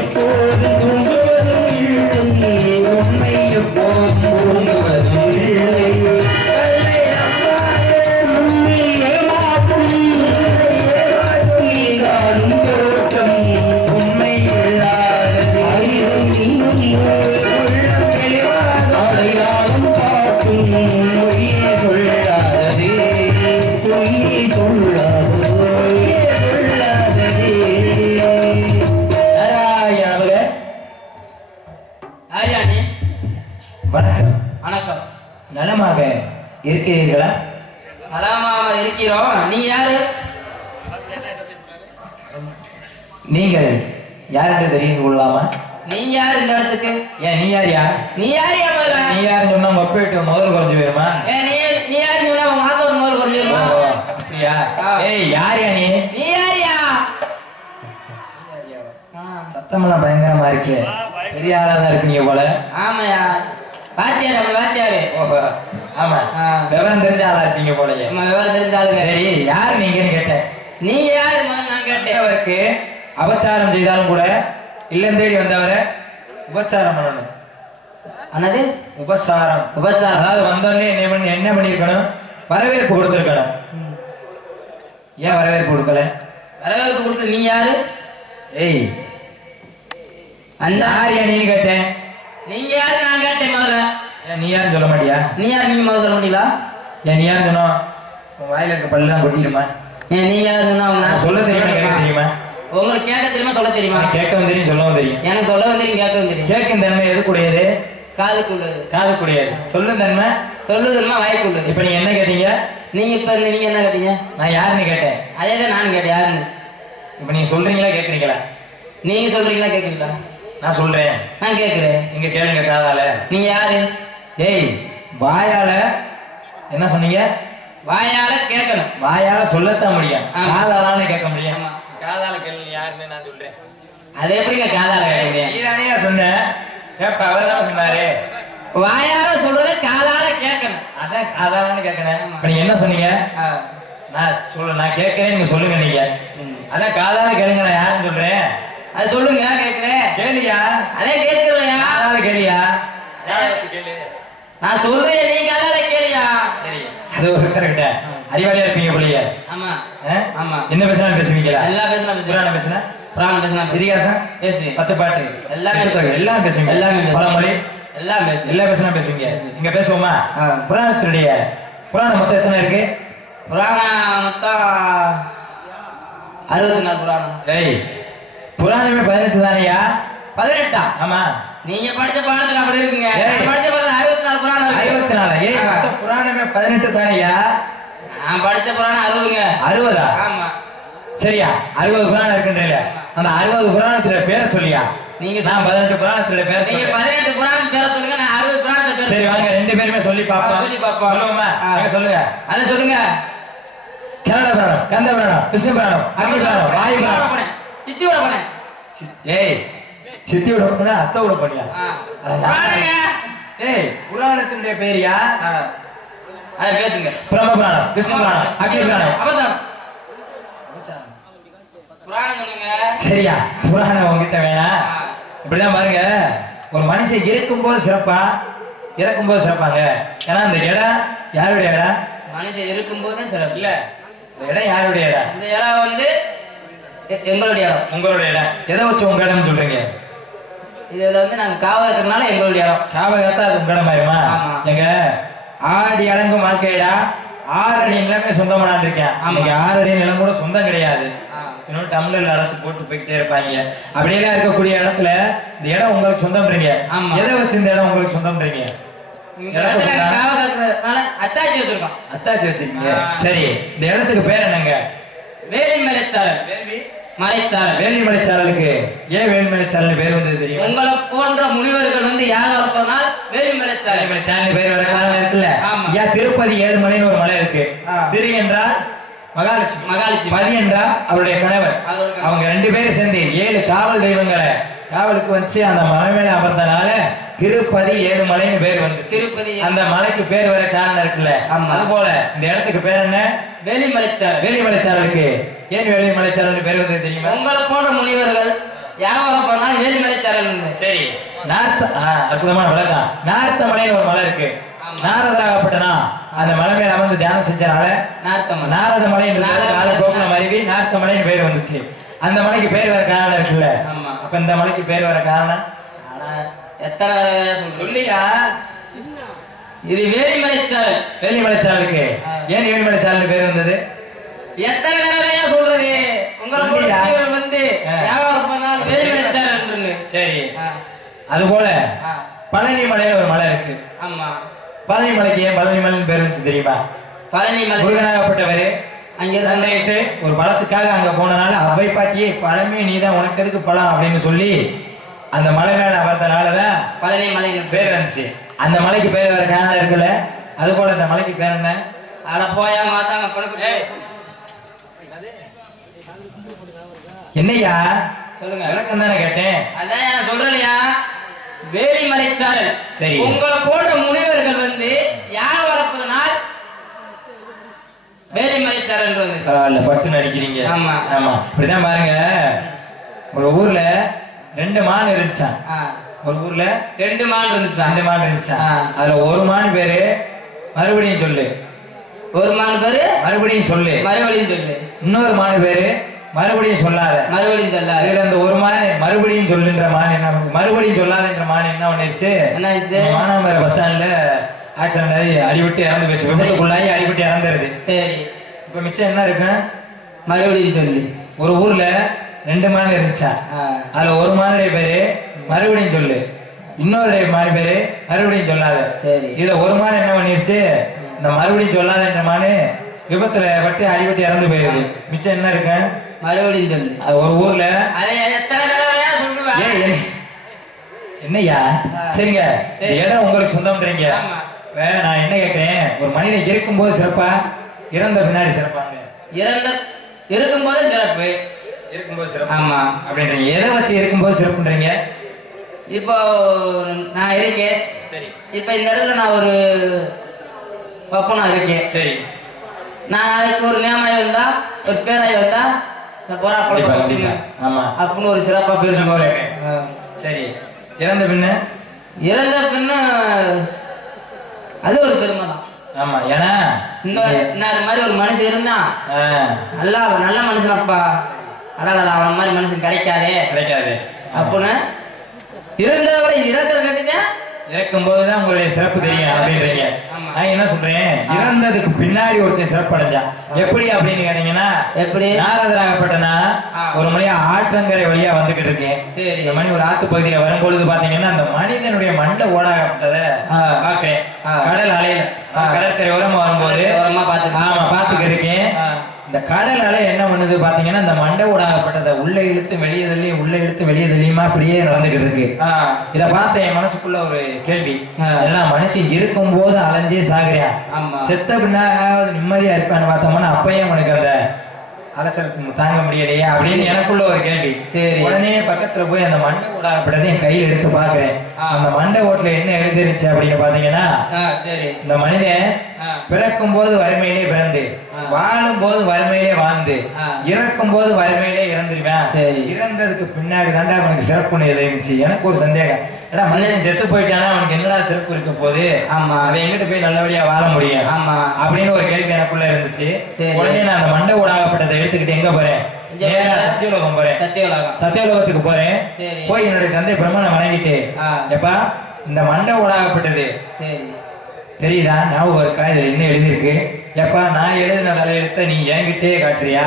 எப்போதும் தூங்குவதும் இல்லை உண்மை எப்போதும் தூங்குவதும் இல்லை நலமாக இருக்கிறீர்களா? நலமாக இருக்கிறோம். நீங்க யாரு? நீங்கள் யார் என்று தெரிந்து கொள்ளலாமா? நீங்க யாரு இந்த இடத்துக்கு? ஏன் நீ யாரியா? நீ யாரியா முதல்ல? நீ யாருன்னு சொன்னா உங்க ஒப்பிட்டு முதல் குறைஞ்சு போயிருமா? நீ யாருன்னு சொன்னா உங்க மாதம் முதல் குறைஞ்சு போயிருமா? அப்படியா? ஏய் யாரியா நீ? நீ யாரியா? சத்தமெல்லாம் பயங்கரமா இருக்கு. பெரிய ஆளாதான் இருக்கீங்க போல. ஆமாயா, வாத்தியாரு நம்ம வாத்தியாரு. ஓஹோ ஆமா, விவரம் தெரிஞ்ச ஆளா இருப்பீங்க போலயே. ஆமா, விவரம் தெரிஞ்ச ஆளுங்க. சரி, யாரு நீங்கன்னு கேட்டேன். நீங்க யாரு நான் கேட்டேன். அவருக்கு அபச்சாரம் செய்தாலும் கூட இல்லம் தேடி வந்தவரை உபச்சாரம் பண்ணணும். அண்ணது உபசாரம். உபச்சாரம் அதாவது வந்தோடனே என்ன பண்ணிருக்கணும்? வரவேற்பு கொடுத்துருக்கணும். ஏன் வரவேற்பு கொடுக்கல? வரவேற்பு கொடுத்து நீ யாரு? ஏய் அந்த யாரியா நீன்னு கேட்டேன். நீங்க யாரு நான் கேட்டேன் முதல்ல. ஏன் நீ யாருன்னு சொல்ல மாட்டியா? நீ யாரு நீங்க முதல்ல சொல்ல முடியல? ஏன் நீ யாருன்னு சொன்னோம் உன் வாயில இருக்க பல்லாம் கொட்டிடுமா? ஏன் நீங்க யாரு சொன்னா சொல்ல தெரியுமா கேட்க தெரியுமா? உங்களுக்கு கேட்க தெரியுமா சொல்ல தெரியுமா? கேட்கவும் தெரியும் சொல்லவும் தெரியும். எனக்கு சொல்லவும் தெரியும் கேட்கவும் தெரியும். கேட்கும் தன்மை எதுக்குடையது? காதுக்குள்ளது. காதுக்குடையது. சொல்லும் தன்மை சொல்லுதுன்னா வாய்க்குள்ளது. இப்ப நீங்க என்ன கேட்டீங்க? நீங்க இப்ப நீங்க என்ன கேட்டீங்க? நான் யாருன்னு கேட்டேன். அதேதான் நானும் கேட்டேன். யாருன்னு இப்ப நீங்க சொல்றீங்களா கேக்குறீங்களா? நீங்க சொல்றீங்களா கேக்குறீங்களா? நான் சொல்றேன். நான் கேக்குறேன். நீங்க கேளுங்க காதால. நீங்க யாரு? ஏய் வாயால என்ன சொன்னீங்க? வாயால கேட்கணும். வாயால சொல்லத்தான் முடியும், காதாலான்னு கேட்க முடியும். ஆமா. காதால கேளு யாருன்னு நான் சொல்றேன். அது எப்படிங்க காதால கேட்க? நீதானே சொன்ன. ஏப்ப அவர்தான் சொன்னாரு. வாயால சொல்றத காதால கேட்கணும். அதான் காதாலான்னு கேட்கணும். இப்ப நீங்க என்ன சொன்னீங்க? நான் கேட்கிறேன் நீங்க சொல்லுங்க. நீங்க அதான் காதால கேளுங்க. நான் யாருன்னு சொல்றேன். அது சொல்லுங்க கேட்கிறேன். கேளியா? அதே கேட்கிறேன். காதால கேளியா? நான் சொல்றேன் நீ காதால கேளியா? சரி, அது ஒரு கரெக்டா. அறிவாளியா இருப்பீங்க போலியே. ஆமா ஆமா. என்ன பேசினாலும் பேசுவீங்களா? எல்லாம் பேசலாம். புராணம் பேசுனா புராணம் பேசலாம். இதிகாசம் பேசு. 10 பாட்டு எல்லாமே எல்லாம் பேசுவீங்க. எல்லாமே பழமொழி எல்லாம் பேசு. எல்லாம் பேசினா பேசுவீங்க. இங்க பேசுவோமா? புராணத்துடைய புராணம் மொத்தம் எத்தனை இருக்கு? புராணம் மொத்தம் 64 புராணம். ஏய் புராணமே 18 தானையா? 18ஆ? ஆமா. நீங்க படிச்ச பாடத்துல அப்படி இருக்குங்க. படிச்ச பாடத்துல 64 புராணம் இருக்கு. 64. ஏய் புராணமே 18 தானையா? நான் படிச்ச புராணம் 60ங்க. 60ஆ? ஆமா. சரியா? 60 புராணம் இருக்குன்றீங்க. அந்த 60 புராணத்துல பேரை சொல்லியா? நீங்க நான் 18 புராணத்துல பேரை நீங்க 18 புராணம் பேரை சொல்லுங்க. நான் 60 புராணத்தை பேரை. சரி வாங்க ரெண்டு பேருமே சொல்லி பாப்போம். சொல்லி பாப்போம். சொல்லுவோமா? நீங்க சொல்லுங்க. அத சொல்லுங்க. கன்னட புராணம், கந்த புராணம், விஷ்ணு புராணம், அக்னி புராணம், வாயு புராணம். சித்தியோட போனேன். ஏய் சித்தியோட போனா அத்தோட போனியா? ஏய் புராணத்தினுடைய பேரியா? அத பேசுங்க. பிரம்ம புராணம், விஷ்ணு புராணம், அக்னி புராணம். அவதாரம். புராணம் சொல்லுங்க. சரியா? புராணம் உங்ககிட்ட வேணாம். இப்படிதான் பாருங்க, ஒரு மனுஷன் இருக்கும்போது சிறப்பா, இறக்கும்போது சிறப்பாங்க. ஏன்னா இந்த இடம் யாருடைய இடம்? மனுஷன் இருக்கும்போது சிறப்பு இல்ல. இந்த இடம் யாருடைய இடம்? இந்த இடம் வந்து எங்களுடைய இடம். உங்களுடைய இடம். எதை வச்சு உங்க இடம் சொல்றீங்க? இதுல வந்து நாங்க காவல் இருக்கிறதுனால எங்களுடைய இடம். காவல் காத்தா அது உங்க இடம் ஆயிருமா? எங்க ஆடி அடங்கும் வாழ்க்கையிடா 6 அடி நிலமே சொந்தமான இருக்கேன். அன்னைக்கு 6 அடி நிலம் கூட சொந்தம் கிடையாது. இன்னும் டம்ளர்ல அடைச்சு போட்டு போய்கிட்டே இருப்பாங்க. அப்படியெல்லாம் இருக்கக்கூடிய இடத்துல இந்த இடம் உங்களுக்கு சொந்தம்ன்றீங்க. எதை வச்சு இந்த இடம் உங்களுக்கு சொந்தம்ன்றீங்க? அத்தாச்சி வச்சிருக்கோம். அத்தாச்சி வச்சிருக்கீங்க. சரி, இந்த இடத்துக்கு பேர் என்னங்க? வேலிமலைச்சாரல். மலைச்சாரல். வேலிமலைச்சாரலுக்கு ஏன் வேலிமலைச்சாரல் பேர் வந்தது தெரியும்? உங்களை போன்ற முனிவர்கள் வந்து யாரும் போனால் வேலிமலைச்சாரல். வேலிமலைச்சாரல் பேர் வர காரணம் இருக்குல்ல. ஏன் திருப்பதி 7 மலைன்னு ஒரு மலை இருக்கு. திரு என்றால் மகாலட்சுமி, மகாலட்சுமி. பதி என்றால் அவருடைய கணவர். அவங்க 2 பேரும் சேர்ந்து 7 காவல் தெய்வங்களை காவலுக்கு வச்சு அந்த மலை மேல அமர்ந்தனால திருப்பதி 7 மலைன்னு பேர் வந்து திருப்பதி. அந்த மலைக்கு பேர் வர காரணம் இருக்குல்ல. அது போல இந்த இடத்துக்கு பேர் என்ன? வேலிமலைச்சாரல். வேலிமலைச்சாரலுக்கு ஏன் வேலிமலைச்சாரல் பேர் வந்து தெரியுமா? உங்களை போன்ற முனிவர்கள் வியாபாரம் பண்ணா வேலிமலைச்சாரல். சரி, அற்புதமான விளக்கம். நார்த்த மலைன்னு ஒரு மலை இருக்கு. நாரதராகப்பட்டனா அந்த மலை மேல வந்து தியானம் செஞ்சனால நாரத மலை அருவி நார்த்த மலைன்னு பேர் வந்துச்சு. அந்த மலைக்கு பேர் வர காரணம் இருக்குல்ல. அப்ப இந்த மலைக்கு பேர் வர காரணம் எத்தனை சொல்லியா? இது வேலிமலைச்சாரல். வேலிமலைச்சாரலுக்கு ஏன் வேலிமலைச்சாரல் பேர் வந்தது? எத்தனை தடவையா சொல்றது? உங்களை வந்து வியாபாரம் பண்ணாலும் வேலிமலைச்சாரல். சரி, அது போல பழனி மலையில ஒரு மலை இருக்கு. ஆமா, பழனி மலைக்கு ஏன் பழனி மலைன்னு பேர் வந்துச்சு தெரியுமா? பழனி மலை முருகனாகப்பட்டவரு அங்கே சண்டையிட்டு ஒரு பழத்துக்காக அங்க போனனால அவ்வை பாட்டியே பழமே நீதான் உனக்கு எதுக்கு பழம் அப்படின்னு சொல்லி அந்த மலை மேல அமர்ந்தனாலதான் பழனி மலை பேர் வந்துச்சு. அந்த மலைக்கு பேர் வேற காரணம் இருக்குல்ல. அது போல அந்த மலைக்கு பேர் என்ன? அட போயா மாத்தாங்க. என்னையா சொல்லுங்க, விளக்கம் தானே கேட்டேன். அதான் நான் சொல்றேன்யா, வேலிமலைச்சாரல். சரி, உங்களை போன்ற முனிவர்கள் வந்து யார் வளர்ப்பதனால் வேலிமலைச்சாரல். பரவாயில்ல, பட்டு நடிக்கிறீங்க. ஆமா ஆமா, இப்படிதான் பாருங்க. ஒரு ஊர்ல 2 மான் இருந்துச்சான். ஒரு ஊர்ல 2 மான் இருந்துச்சா? 2 மான் இருந்துச்சான். அதுல ஒரு மான் பேரு மறுபடியும் சொல்லு. ஒரு மான் பேரு மறுபடியும் சொல்லு. மறுபடியும் சொல்லு. இன்னொரு மான் பேரு மறுபடியும் சொல்லாத. மறுபடியும் சொல்லாத. இதுல அந்த ஒரு மான் மறுபடியும் சொல்லுன்ற மான் என்ன, மறுபடியும் சொல்லாதன்ற மான் என்ன பண்ணிருச்சு? என்ன ஆச்சு? மானாமர பஸ் ஸ்டாண்ட்ல ஆக்சிடென்ட் ஆகி அடிபட்டு இறந்து போச்சு. விபத்துக்குள்ளாகி அடிபட்டு இறந்துருது. சரி, இப்ப மிச்சம் என்ன இருக்கு? மறுபடியும் சொல்லு. ஒரு ஊர்ல 2 மான் இருந்துச்சா. அதுல ஒரு மானுடைய பேரு மறுபடியும் சொல்லு, இன்னொரு மான் பேரு மறுபடியும் சொல்லாத. சரி, இதுல ஒரு மான் என்ன பண்ணிருச்சு? இந்த மறுபடியும் சொல்லாதன்ற மானு விபத்துல பட்டு அடிபட்டு இறந்து போயிருது. மிச்சம் என்ன இருக்கு? மறுபடியும் சொல்லு. அது ஒரு ஊர்ல என்னையா? சரிங்க, இடம் உங்களுக்கு சொந்தம்ன்றீங்க. நான் என்ன கேட்கிறேன், ஒரு மனிதன் இருக்கும்போது சிறப்பா இறந்த பின்னாடி சிறப்பாங்க? இருக்கும்போது சிறப்பு. இருக்கும்போது சிறப்பு. ஆமா அப்படின்றீங்க. எதை வச்சு இருக்கும்போது சிறப்புன்றீங்க? இப்போ நான் இருக்கேன். சரி, இப்ப இந்த இடத்துல நான் ஒரு பப்பனா இருக்கேன். சரி, நான் நாளைக்கு ஒரு நேமாய் வந்தா ஒரு பேராய் வந்தா போறா அப்படின்னு ஒரு சிறப்பா பேசும்போது. சரி, இறந்த பின்ன அது ஒரு பெருமை தான். ஆமா, ஏன்னா அது மாதிரி ஒரு மனுஷன் இருந்தா நல்ல மனுஷனப்பா, அடாடா அவன் மாதிரி மனுஷன் கிடைக்காது அப்படின்னு இருந்ததை விட இறக்குற கட்டிதான் இறக்கும் போதுதான் உங்களுடைய சிறப்பு தெரியும் அப்படின்றீங்க. நான் என்ன சொல்றேன், இறந்ததுக்கு பின்னாடி ஒருத்தர் சிறப்பு அடைஞ்சான். எப்படி அப்படின்னு கேட்டீங்கன்னா, எப்படி நாரதராகப்பட்டனா ஒரு மணியா ஆற்றங்கரை வழியா வந்துகிட்டு இருக்கேன். சரி, இந்த மணி ஒரு ஆத்து பகுதியில வரும்பொழுது பாத்தீங்கன்னா அந்த மனிதனுடைய மண்டை ஓடாகப்பட்டதை பாக்குறேன். கடல் அலையில கடற்கரை ஓரமா வரும்போது பாத்துக்கிட்டு இருக்கேன். இந்த கடல் அலை என்ன பண்ணுது பாத்தீங்கன்னா, இந்த மண்டை ஓடாகப்பட்டதை உள்ள இழுத்து வெளியே தள்ளியுமா அப்படியே நடந்துகிட்டு இருக்கு. இத பார்த்த என் மனசுக்குள்ள ஒரு கேள்வி, எல்லாம் மனுஷன் இருக்கும் போது அலைஞ்சே சாகுறியா, செத்த பின்னாவது நிம்மதியா இருப்பான்னு பார்த்தோம்னா அப்பயே உனக்கு அந்த அலைச்சலுக்கு தாங்க முடியலையே அப்படின்னு எனக்குள்ள ஒரு கேள்வி. சரி, உடனே பக்கத்துல போய் அந்த மண்டை ஓடாகப்பட்டதை என் கையில் எடுத்து பாக்குறேன். அந்த மண்டை ஓட்டுல என்ன எழுதிருச்சு அப்படின்னு பாத்தீங்கன்னா, இந்த மனிதன் பிறக்கும் போது வறுமையிலே பிறந்து வாழும் போது வறுமையிலே வாழ்ந்து இறக்கும் போது வறுமையிலே இறந்துருவேன். இறந்ததுக்கு பின்னாடி தாண்டா அவனுக்கு சிறப்புன்னு எழுதிருந்துச்சு. எனக்கு ஒரு சந்தேகம், ஏன்னா மனுஷன் செத்து போயிட்டானா அவனுக்கு என்னடா சிறப்பு இருக்க போது, அவன் எங்கிட்ட போய் நல்லபடியா வாழ முடியும் அப்படின்னு ஒரு கேள்வி எனக்குள்ள இருந்துச்சு. உடனே நான் அந்த மண்டை ஓடாகப்பட்டதை எடுத்துக்கிட்டு எங்க போறேன்? சத்தியோலோகம் போறேன். சத்தியோலோகத்துக்கு போறேன். போய் என்னுடைய தந்தை பிரம்மனை வணங்கிட்டு, எப்பா இந்த மண்டை ஓடாகப்பட்டது தெரியுதா, ஞாபகம் இருக்கா, இதுல என்ன எழுதியிருக்கு? எப்பா நான் எழுதின தலையெழுத்த நீ என்கிட்டே காட்டுறியா,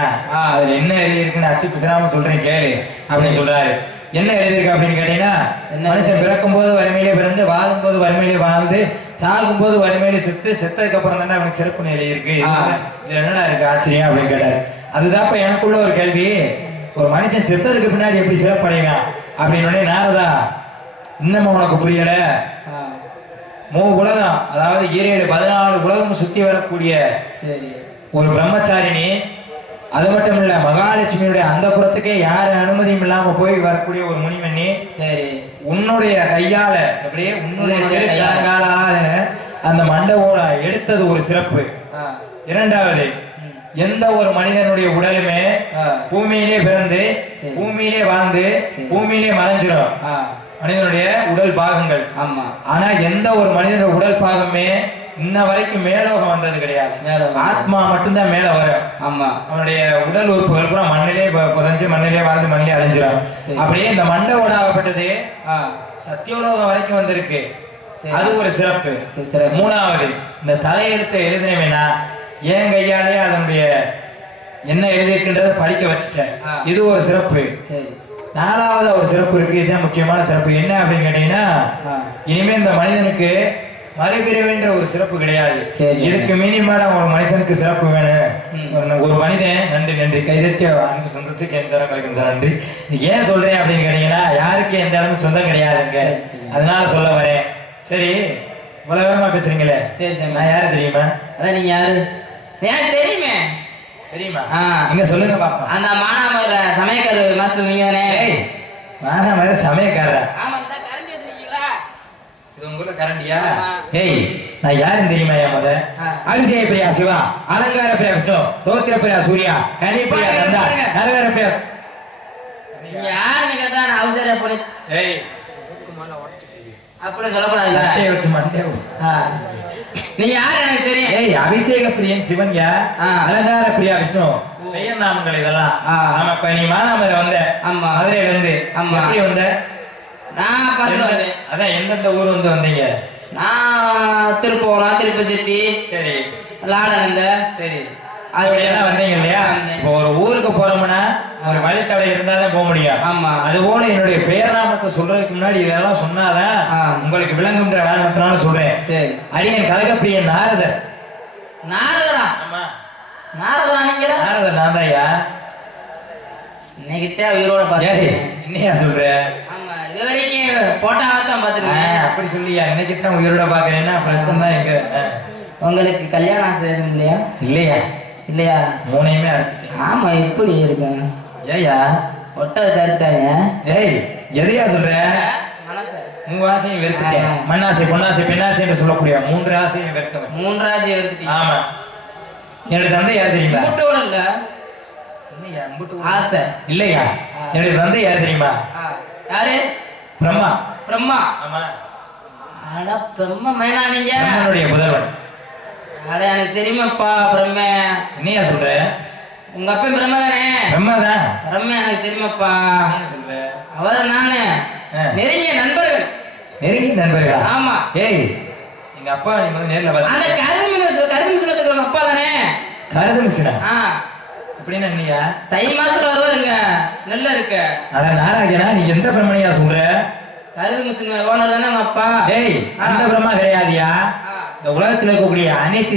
அதுல என்ன எழுதியிருக்குன்னு அச்சு பிசாம சொல்றேன் கேளு அப்படின்னு சொல்றாரு. என்ன எழுதியிருக்கு அப்படின்னு கேட்டீங்கன்னா, மனுஷன் பிறக்கும் போது வறுமையிலே பிறந்து வாழும் போது வறுமையிலே வாழ்ந்து சாகும் போது வறுமையிலே செத்ததுக்கு அப்புறம் தானே அவனுக்கு சிறப்பு எழுதியிருக்கு. இதுல என்னடா இருக்கு ஆச்சரியம் அப்படின்னு கேட்டாரு. அதுதான்ப்ப எனக்குள்ள ஒரு கேள்வி, ஒரு மனுஷன் செத்ததுக்கு பின்னாடி எப்படி சிறப்படைவான் அப்படின்னு. நாரதா, இன்னமும் உனக்கு புரியல, உலகம் அதாவது 14 உலகம் சுத்தி வரக்கூடிய ஒரு பிரம்மச்சாரிணி, அது மட்டும் இல்ல மகாலட்சுமியுடைய அந்த புறத்துக்கே யாரு அனுமதியும் இல்லாம போய் வரக்கூடிய ஒரு முனிமணி. சரி, உன்னுடைய கையால அப்படியே உன்னுடைய கையால அந்த மண்டவோட எடுத்தது ஒரு சிறப்பு. இரண்டாவது எந்த ஒரு மனிதனுடைய உடலுமே பூமியிலே பிறந்து பூமியிலே வாழ்ந்து பூமியிலே மறைஞ்சிடும் மனிதனுடைய உடல் பாகங்கள். ஆமா. ஆனா எந்த ஒரு மனிதனுடைய உடல் பாகமே இன்ன வரைக்கும் மேலோகம் வந்தது கிடையாது. ஆத்மா மட்டும்தான் மேல வரும். ஆமா. அவனுடைய உடல் உறுப்புகள் பூரா மண்ணிலே புதஞ்சு மண்ணிலே வாழ்ந்து மண்ணிலே அழிஞ்சிடும். அப்படியே இந்த மண்டவோட ஆகப்பட்டது சத்தியோலோகம் வரைக்கும் வந்திருக்கு. அது ஒரு சிறப்பு. மூணாவது, இந்த தலையெழுத்தை எழுதினவேனா ஏன் கையாலே அதனுடைய என்ன எழுதிருக்கின்றத படிக்க வச்சுட்டேன். இது ஒரு சிறப்பு. நாலாவது ஒரு சிறப்பு இருக்கு. இதுதான் முக்கியமான சிறப்பு. என்ன அப்படின்னு கேட்டீங்கன்னா, இனிமே இந்த மனிதனுக்கு மறுபிறவின்ற ஒரு சிறப்பு கிடையாது. இதுக்கு மினிமம் ஒரு மனுஷனுக்கு சிறப்பு வேணும். ஒரு மனிதன் நன்றி கைதட்டி அன்பு சொந்தத்துக்கு எந்த கிடைக்கும் நன்றி. ஏன் சொல்றேன் அப்படின்னு கேட்டீங்கன்னா, யாருக்கு எந்த அளவுக்கு சொந்தம் கிடையாதுங்க. அதனால சொல்ல வரேன். சரி, இவ்வளவு வேகமா பேசுறீங்களே. நான் யாரு தெரியுமா? அதான் நீங்க யாரு எனக்கு தெரியுமே. தெரியுமா? நீங்க சொல்லுங்க பாப்பா. அந்த மானாமர சமயக்காரர் மாஸ்டர் நீங்க தானே? மானாமர சமயக்காரர். ஆமா. இந்த கரண்டி வச்சிருக்கீங்களா? இது உங்களோட கரண்டியா? ஏய், நான் யாருன்னு தெரியுமா? முத அபிஷேக பிரியா சிவா, அலங்கார பிரியா விஷ்ணு, தோத்திர பிரியா சூர்யா, கனி பிரியா கந்தா, நரகர பிரியா. நீங்க யாருன்னு கேட்டா நான் அவசர போனி. ஏய், அப்படி சொல்லக்கூடாது. மண்டைய வச்சு மண்டைய. நீங்க யாரு எனக்கு தெரியும். ஏய், அபிஷேக பிரியன் சிவன்யா, அலங்கார பிரியா விஷ்ணு, பெயர் நாமங்கள் இதெல்லாம். ஆமா. இப்ப நீ மானாமர வந்த. ஆமா. மதுரையில இருந்து. ஆமா. எப்படி வந்த? நான் பசங்க. அதான் எந்தெந்த ஊர் வந்து வந்தீங்க? நான் திருப்போனா, திருப்பதி. சரி. லாடனந்த. சரி. அதெல்லாம் வந்தீங்க இல்லையா? இப்போ ஒரு ஊருக்கு போறோம்னா ஒரு வழித்தடை இருந்தாதான் போக முடியும். ஆமா. அது போல என்னுடைய பெயர் நாமத்தை சொல்றதுக்கு முன்னாடி இதெல்லாம் சொன்னாதான் உங்களுக்கு விளங்குன்ற காரணத்தினால சொல்றேன். சரி. அடியன் கலகப்பிரியன் நாரதர். நாரதரா? ஆமா. நாரதரா நீங்க? நாரதர் நான் தான்யா. இன்னைக்கு தேவை உயிரோட பாத்து. என்னையா சொல்ற? ஆமா, இது வரைக்கும் போட்டாதான் பாத்துருக்கேன். அப்படி சொல்லியா? இன்னைக்கு தான் உயிரோட பாக்குறேன்னா அப்புறம் தான் எங்க உங்களுக்கு கல்யாணம் ஆசை எதுவும் இல்லையா? இல்லையா? இல்லையா? மூணையுமே அறுத்துட்டேன். ஆமா, எப்படி இருக்கேன்? ஏயா ஒட்ட வச்சாருக்காங்க. ஏய், எதையா சொல்ற? உங்க ஆசையும் வெறுத்துட்டேன். மண்ணாசை, பொன்னாசை, பெண்ணாசை என்று சொல்லக்கூடிய 3 ஆசையும் வெறுத்தவன். 3 ஆசையை வெறுத்துட்டீங்க? ஆமா. என்னுடைய தந்தை யார் தெரியுமா? முட்டோட இல்ல. ஆசை இல்லையா? என்னுடைய தந்தை யார் தெரியுமா? யாரு? பிரம்மா. பிரம்மா? ஆமா. அட பிரம்மா மேனா நீங்க? பிரம்மனுடைய புதல்வன். அட எனக்கு தெரியுமாப்பா பிரம்ம. என்னையா சொல்ற? உங்க அப்பா பிரம்மா தானே? பிரம்மா தான். பிரம்மா எனக்கு தெரியுமாப்பா. என்ன சொல்ற? அவர் நானு நெருங்கிய நண்பர்கள். நெருங்கிய நண்பர்களா? ஆமா. ஏய், எங்க அப்பா நீ முதல்ல நேர்ல பாத்து. அந்த கருது மிஷினத்துக்கு உங்க அப்பா தானே? கருது மிஷினா? அப்படின்னா என்னையா? தை மாசத்துல வருவாருங்க. நெல்ல இருக்கு. அட நாராயணா, நீ எந்த பிரம்மனையா சொல்ற? கருது மிஷின் ஓனர் தானே உங்க அப்பா? ஏய், அந்த பிரம்மா கிடையாதியா. இந்த உலகத்தில் இருக்கக்கூடிய அனைத்து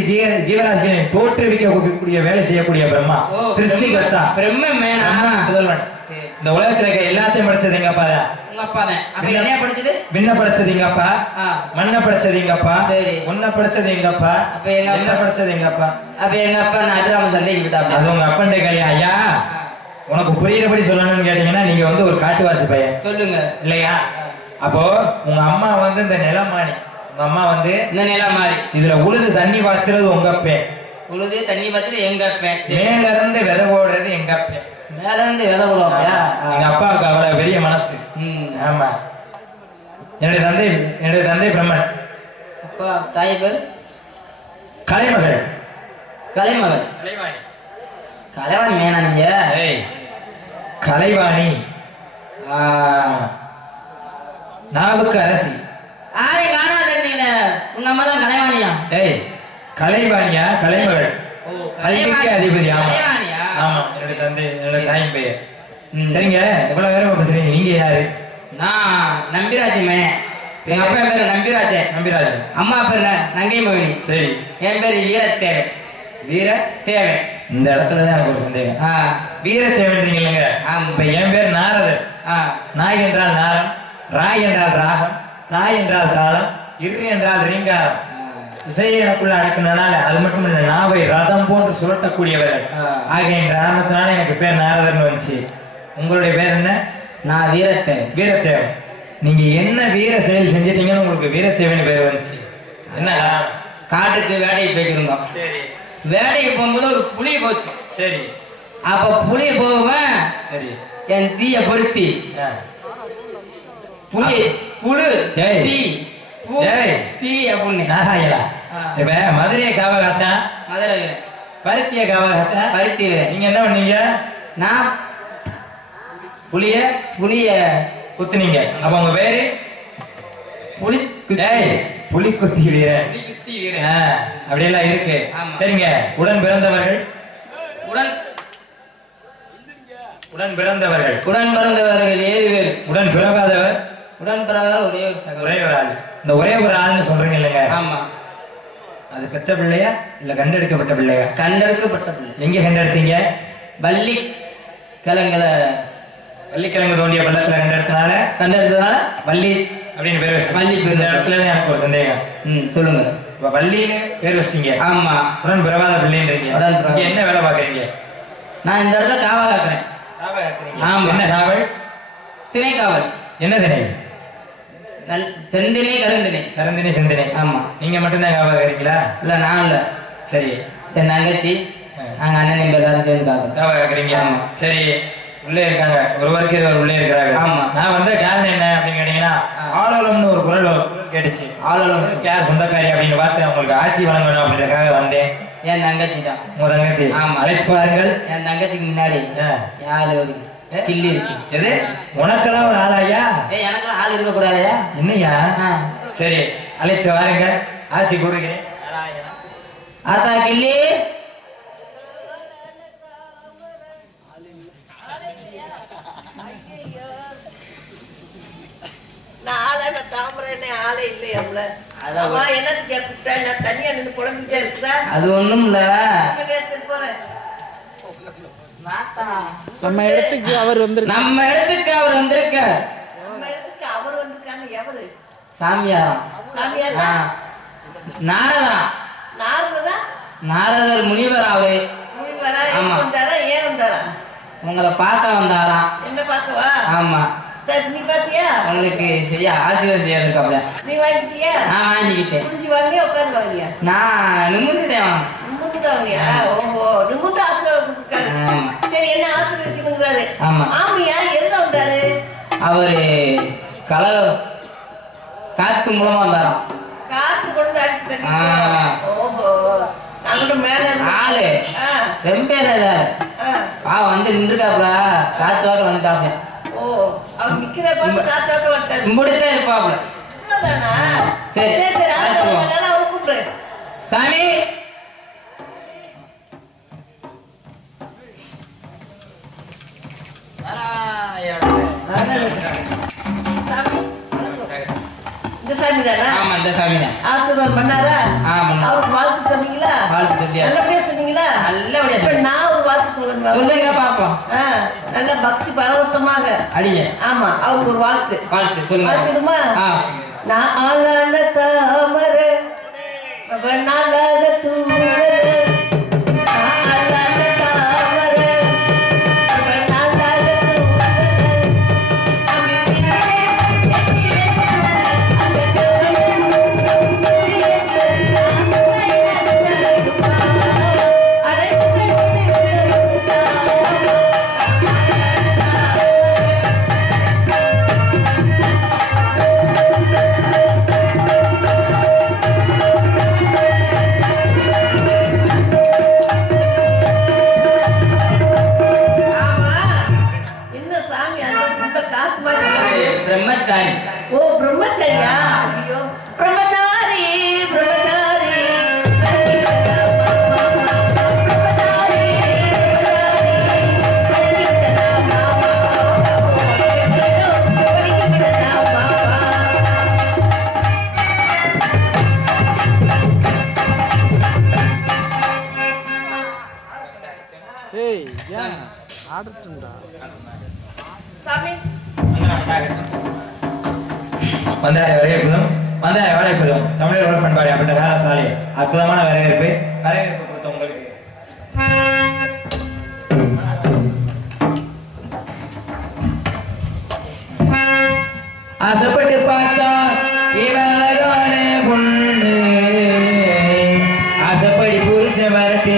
ஜீவராசிகளையும் தோற்றுவிக்கக்கூடிய வேலை செய்யக்கூடிய பிரம்மா. சிருஷ்டிகர்த்தா. பிரம்ம மேனா புதல்வன். இந்த உலகத்துல இருக்க எல்லாத்தையும் படிச்சது எங்க அப்பா தான். உங்க அப்பா தான். அப்ப என்ன படிச்சது? விண்ண படிச்சது எங்க அப்பா. மண்ணை படிச்சது எங்க அப்பா. சரி. உன்னை படிச்சது எங்க அப்பா. அப்ப எங்க என்ன படிச்சது எங்க அப்பா. அப்ப எங்க அப்பா நடுராம சண்டைக்கு விட்டாங்க. அது உங்க அப்பன்டே கல்யா. ஐயா, உனக்கு புரியுறபடி சொல்லணும்னு கேட்டீங்கன்னா நீங்க வந்து ஒரு காட்டுவாசி பையன். சொல்லுங்க. இல்லையா? அப்போ உங்க அம்மா வந்து இந்த நிலமாணி. உங்க அம்மா வந்து இந்த நிலமாரி. இதுல உழுது தண்ணி பாய்ச்சறது உங்க அப்பே. உழுது தண்ணி பாய்ச்சறது எங்க அப்பே. மேல இருந்து விதை போடுறது எங்க அப்பே. மேல இருந்து விதை போடுவாயா? எங்க அப்பாவுக்கு அவ்வளவு பெரிய மனசு. ஆமா. என்னுடைய தந்தை பிரம்மன். அப்பா தாய் பேர் கலைமகள். கலைமகள். கலைவாணி. கலைவாணி மேனா நீங்க? ஏய், கலைவாணி. நாவுக்கு அரசி. ஆரே காணாத நீங்க. உங்க அம்மா தான் கலைவாணியா? ஏய், கலைவாணியா? கலைமகள். ஓ, கலைக்கு அதிபதி. ஆமா. கலைவாணியா? ஆமா, என்னுடைய தந்தை என்னோட தாயின் பெயர். சரிங்க, இவ்வளவு நேரம் பேசுறீங்க. நீங்க யாரு? நான் நம்பிராஜ் மேன். எங்க அப்பா பேர் நம்பிராஜன். நம்பிராஜன். அம்மா பேர் நங்கை மோகினி. சரி. என் பேர் வீரத்தேவன். வீரத்தேவன். இந்த இடத்துல தான் எனக்கு ஒரு சந்தேகம். வீரத்தேவன்றீங்க இல்லைங்க? இப்ப என் பேர் நாரதர். நாய் என்றால் நாரம், ராய் என்றால் ராகம், தாய் என்றால் தாளம், இரு என்றால் ரீங்காரம். இசையை எனக்குள்ள அடக்கினால அது மட்டும் இல்ல, நாவை ரதம் போன்று சுழட்டக்கூடியவர்கள் ஆகிய என்ற காரணத்தினால எனக்கு பேர் நாரதர்னு வந்துச்சு. உங்களுடைய பேர் என்ன? நான் வீரத்தேவன். வீரத்தேவன். நீங்க என்ன வீர செயல் செஞ்சிட்டீங்கன்னு உங்களுக்கு வீரத்தேவன் பேர் வந்துச்சு? என்ன? காட்டுக்கு வேலையை போய்க்கிருந்தோம். சரி. வேலைக்கு போகும்போது ஒரு புளி போச்சு. சரி. அப்ப புளி போவேன். சரி. என் தீய பொருத்தி புளி புழு தீ தீ அப்படின்னு நாராயணா. இப்ப மதுரையை காவகாத்தான், மதுரை பருத்திய காவகாத்தான். பருத்தி நீங்க என்ன பண்ணீங்க? நான் புளிய குத்துனீங்க. அப்ப உங்க பேரு புலி புலி குத்தி வீரன். அப்படியெல்லாம் இருக்கு. சரிங்க. உடன் பிறந்தவர்கள் உடன் பிறந்தவர்கள் 7 பேர். உடன் பிறகாதவர் ஒரே ஒரே ஒரு ஆள். இந்த ஒரே ஒரு ஆள்னு சொல்றீங்க இல்லைங்க? ஆமா. அது பெத்த பிள்ளையா இல்ல கண்டெடுக்கப்பட்ட பிள்ளையா? கண்டெடுக்கப்பட்ட பிள்ளை. எங்க கண்டெடுத்தீங்க? வள்ளிக்கிழங்கு தோண்டிய பள்ளத்துல கண்டெடுத்தனால வள்ளி அப்படின்னு பேர் வச்சு. வள்ளி பேர். இந்த இடத்துல தான் எனக்கு ஒரு சந்தேகம். சொல்லுங்க. இப்ப வள்ளின்னு பேர் வச்சிட்டீங்க. ஆமா. உடன் பிறவாத பிள்ளைன்றீங்க. இங்க என்ன வேலை பாக்குறீங்க? நான் இந்த இடத்துல காவல் காக்குறேன். ஆமா. என்ன காவல்? திணை காவல். என்ன திணை? செந்தினை கருந்தினை செந்தினை. ஆமா. நீங்க மட்டும்தான் காவல் காக்குறீங்களா? இல்ல நான் இல்ல. சரி. என் தங்கச்சி நாங்க அண்ணன் நீங்க எல்லாரும் சேர்ந்து காவல் காக்குறீங்க. சரி. உள்ளே இருக்காங்க, ஒருவருக்கு உள்ளே இருக்கிறாங்க. ஆமா. நான் வந்து காரணம் என்ன அப்படின்னு கேட்டீங்கன்னா, ஆளோலம்னு ஒரு குரல் கேட்டுச்சு. ஆளோலம் யார் சொந்தக்காரி அப்படின்னு பார்த்து அவங்களுக்கு ஆசி வழங்கணும் அப்படின்றதுக்காக வந்தேன். என் தங்கச்சி தான். உங்க தங்கச்சி? ஆமா. அழைப்பார்கள். என் தங்கச்சிக்கு முன்னாடி யாரு கிள்ளி இருக்கு. எது உனக்கெல்லாம் ஒரு ஆளாயா? எனக்கெல்லாம் ஆள் இருக்க கூடாதா? என்னையா? சரி, அழைத்து வாருங்க, ஆசி கொடுக்கிறேன். ஆத்தா கிள்ளி. அது ஒண்ணும் இல்ல. நம்ம இடத்துக்கு அவர் வந்திருக்காரு. சாமியாரா? நாரதர் முனிவர் அவரு. உங்களை பார்க்க வந்தாராம். என்ன பார்க்கவா? ஆமா. சரி, நீ பாத்தியா? உங்களுக்கு செய்ய ஆசீர்வாதம் செய்யறதுக்கு. நீ வாங்கிட்டியா? நான் வாங்கிக்கிட்டேன். புரிஞ்சு வாங்கியா உட்காந்து வாங்கியா? நான் நிமிந்துட்டேன். நிமிந்து வாங்கியா? ஓஹோ, நிமிந்து ஆசீர்வாதம் கொடுத்துருக்காரு. சரி, என்ன ஆசீர்வதிக்கணுங்கிறாரு? ஆமா. ஆமையா எதுல வந்தாரு? அவரு காத்து மூலமா வந்தாராம். காத்து கொண்டு அடிச்சு தட்டி. ஓஹோ, நாங்க மேல ஆளு ரொம்ப வந்து நின்றுக்காப்ல. காத்து வாக்க வந்துட்டாப்ல. ஓ, அவர் நிக்கிற பார்த்து காத்தாக்க வந்தாரு. இம்புடிதான் இருப்பாப்ல. உள்ளதானா? சரி சரி சரி, ஆசீர்வாதம் அவரு கூப்பிடுறேன். சாமி இந்த சாமி தானா? ஆமா, இந்த சாமி தான். ஆசீர்வாதம் பண்ணாரா? அவருக்கு வாழ்த்து சொன்னீங்களா? வாழ்த்து நல்லபடியா சொன்னீங்களா? நல்லபடியா. இப்ப நான் ஒரு வாழ்த்து சொல்லணும். சொல்லுங்க பாப்போம். நல்ல பக்தி பரவசமாக. அடியே. ஆமா, அவருக்கு ஒரு வாழ்த்து சொல்லுங்க. வாழ்த்துமா? நான் ஆளான தாமரை நாளாக தூமரை. பிரம்மச்சாரி. ஓ, பிரம்மச்சாரியா? ஐயோ, பிரம்மச்சாரி பிரம்மச்சாரி. சாமி வந்தாரை வரவேற்பதும் வந்தாரை வரவேற்பதும் தமிழர் ஒரு பண்பாடு அப்படின்ற காலத்தாலே அற்புதமான வரவேற்பு கொடுத்த உங்களுக்கு ஆசைப்பட்டு பார்த்தா இவரான பொண்ணு ஆசைப்படி புருஷ வரட்டு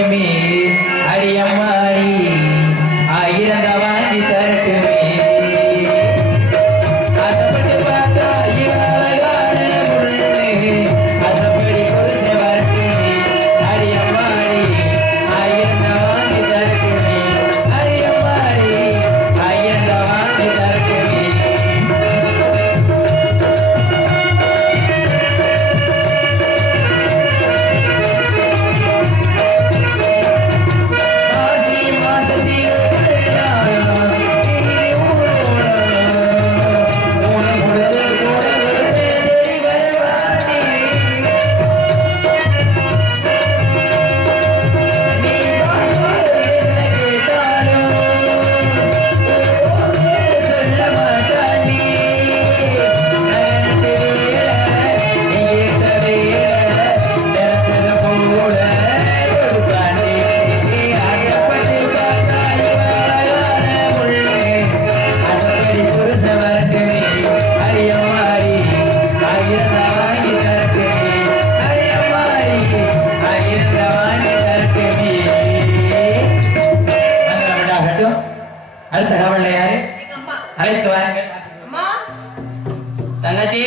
தங்கச்சி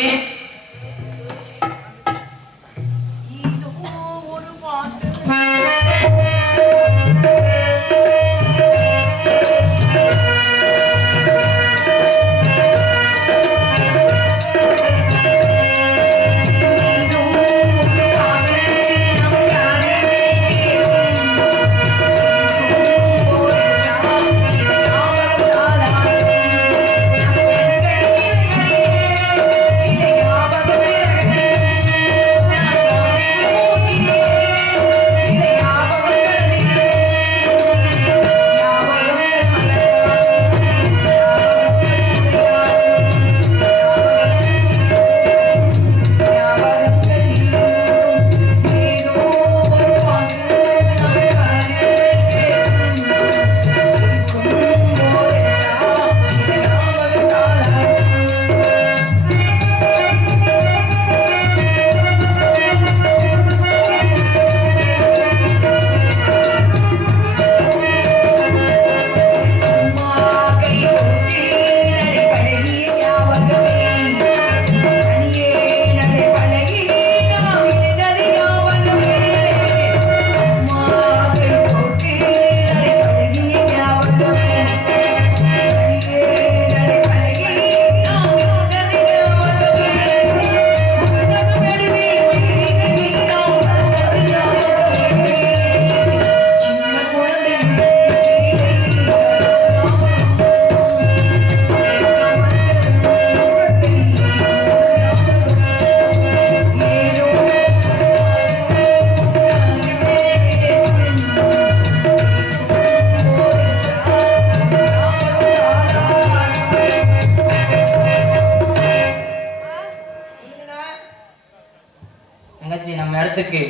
நம்ம இடத்துக்கு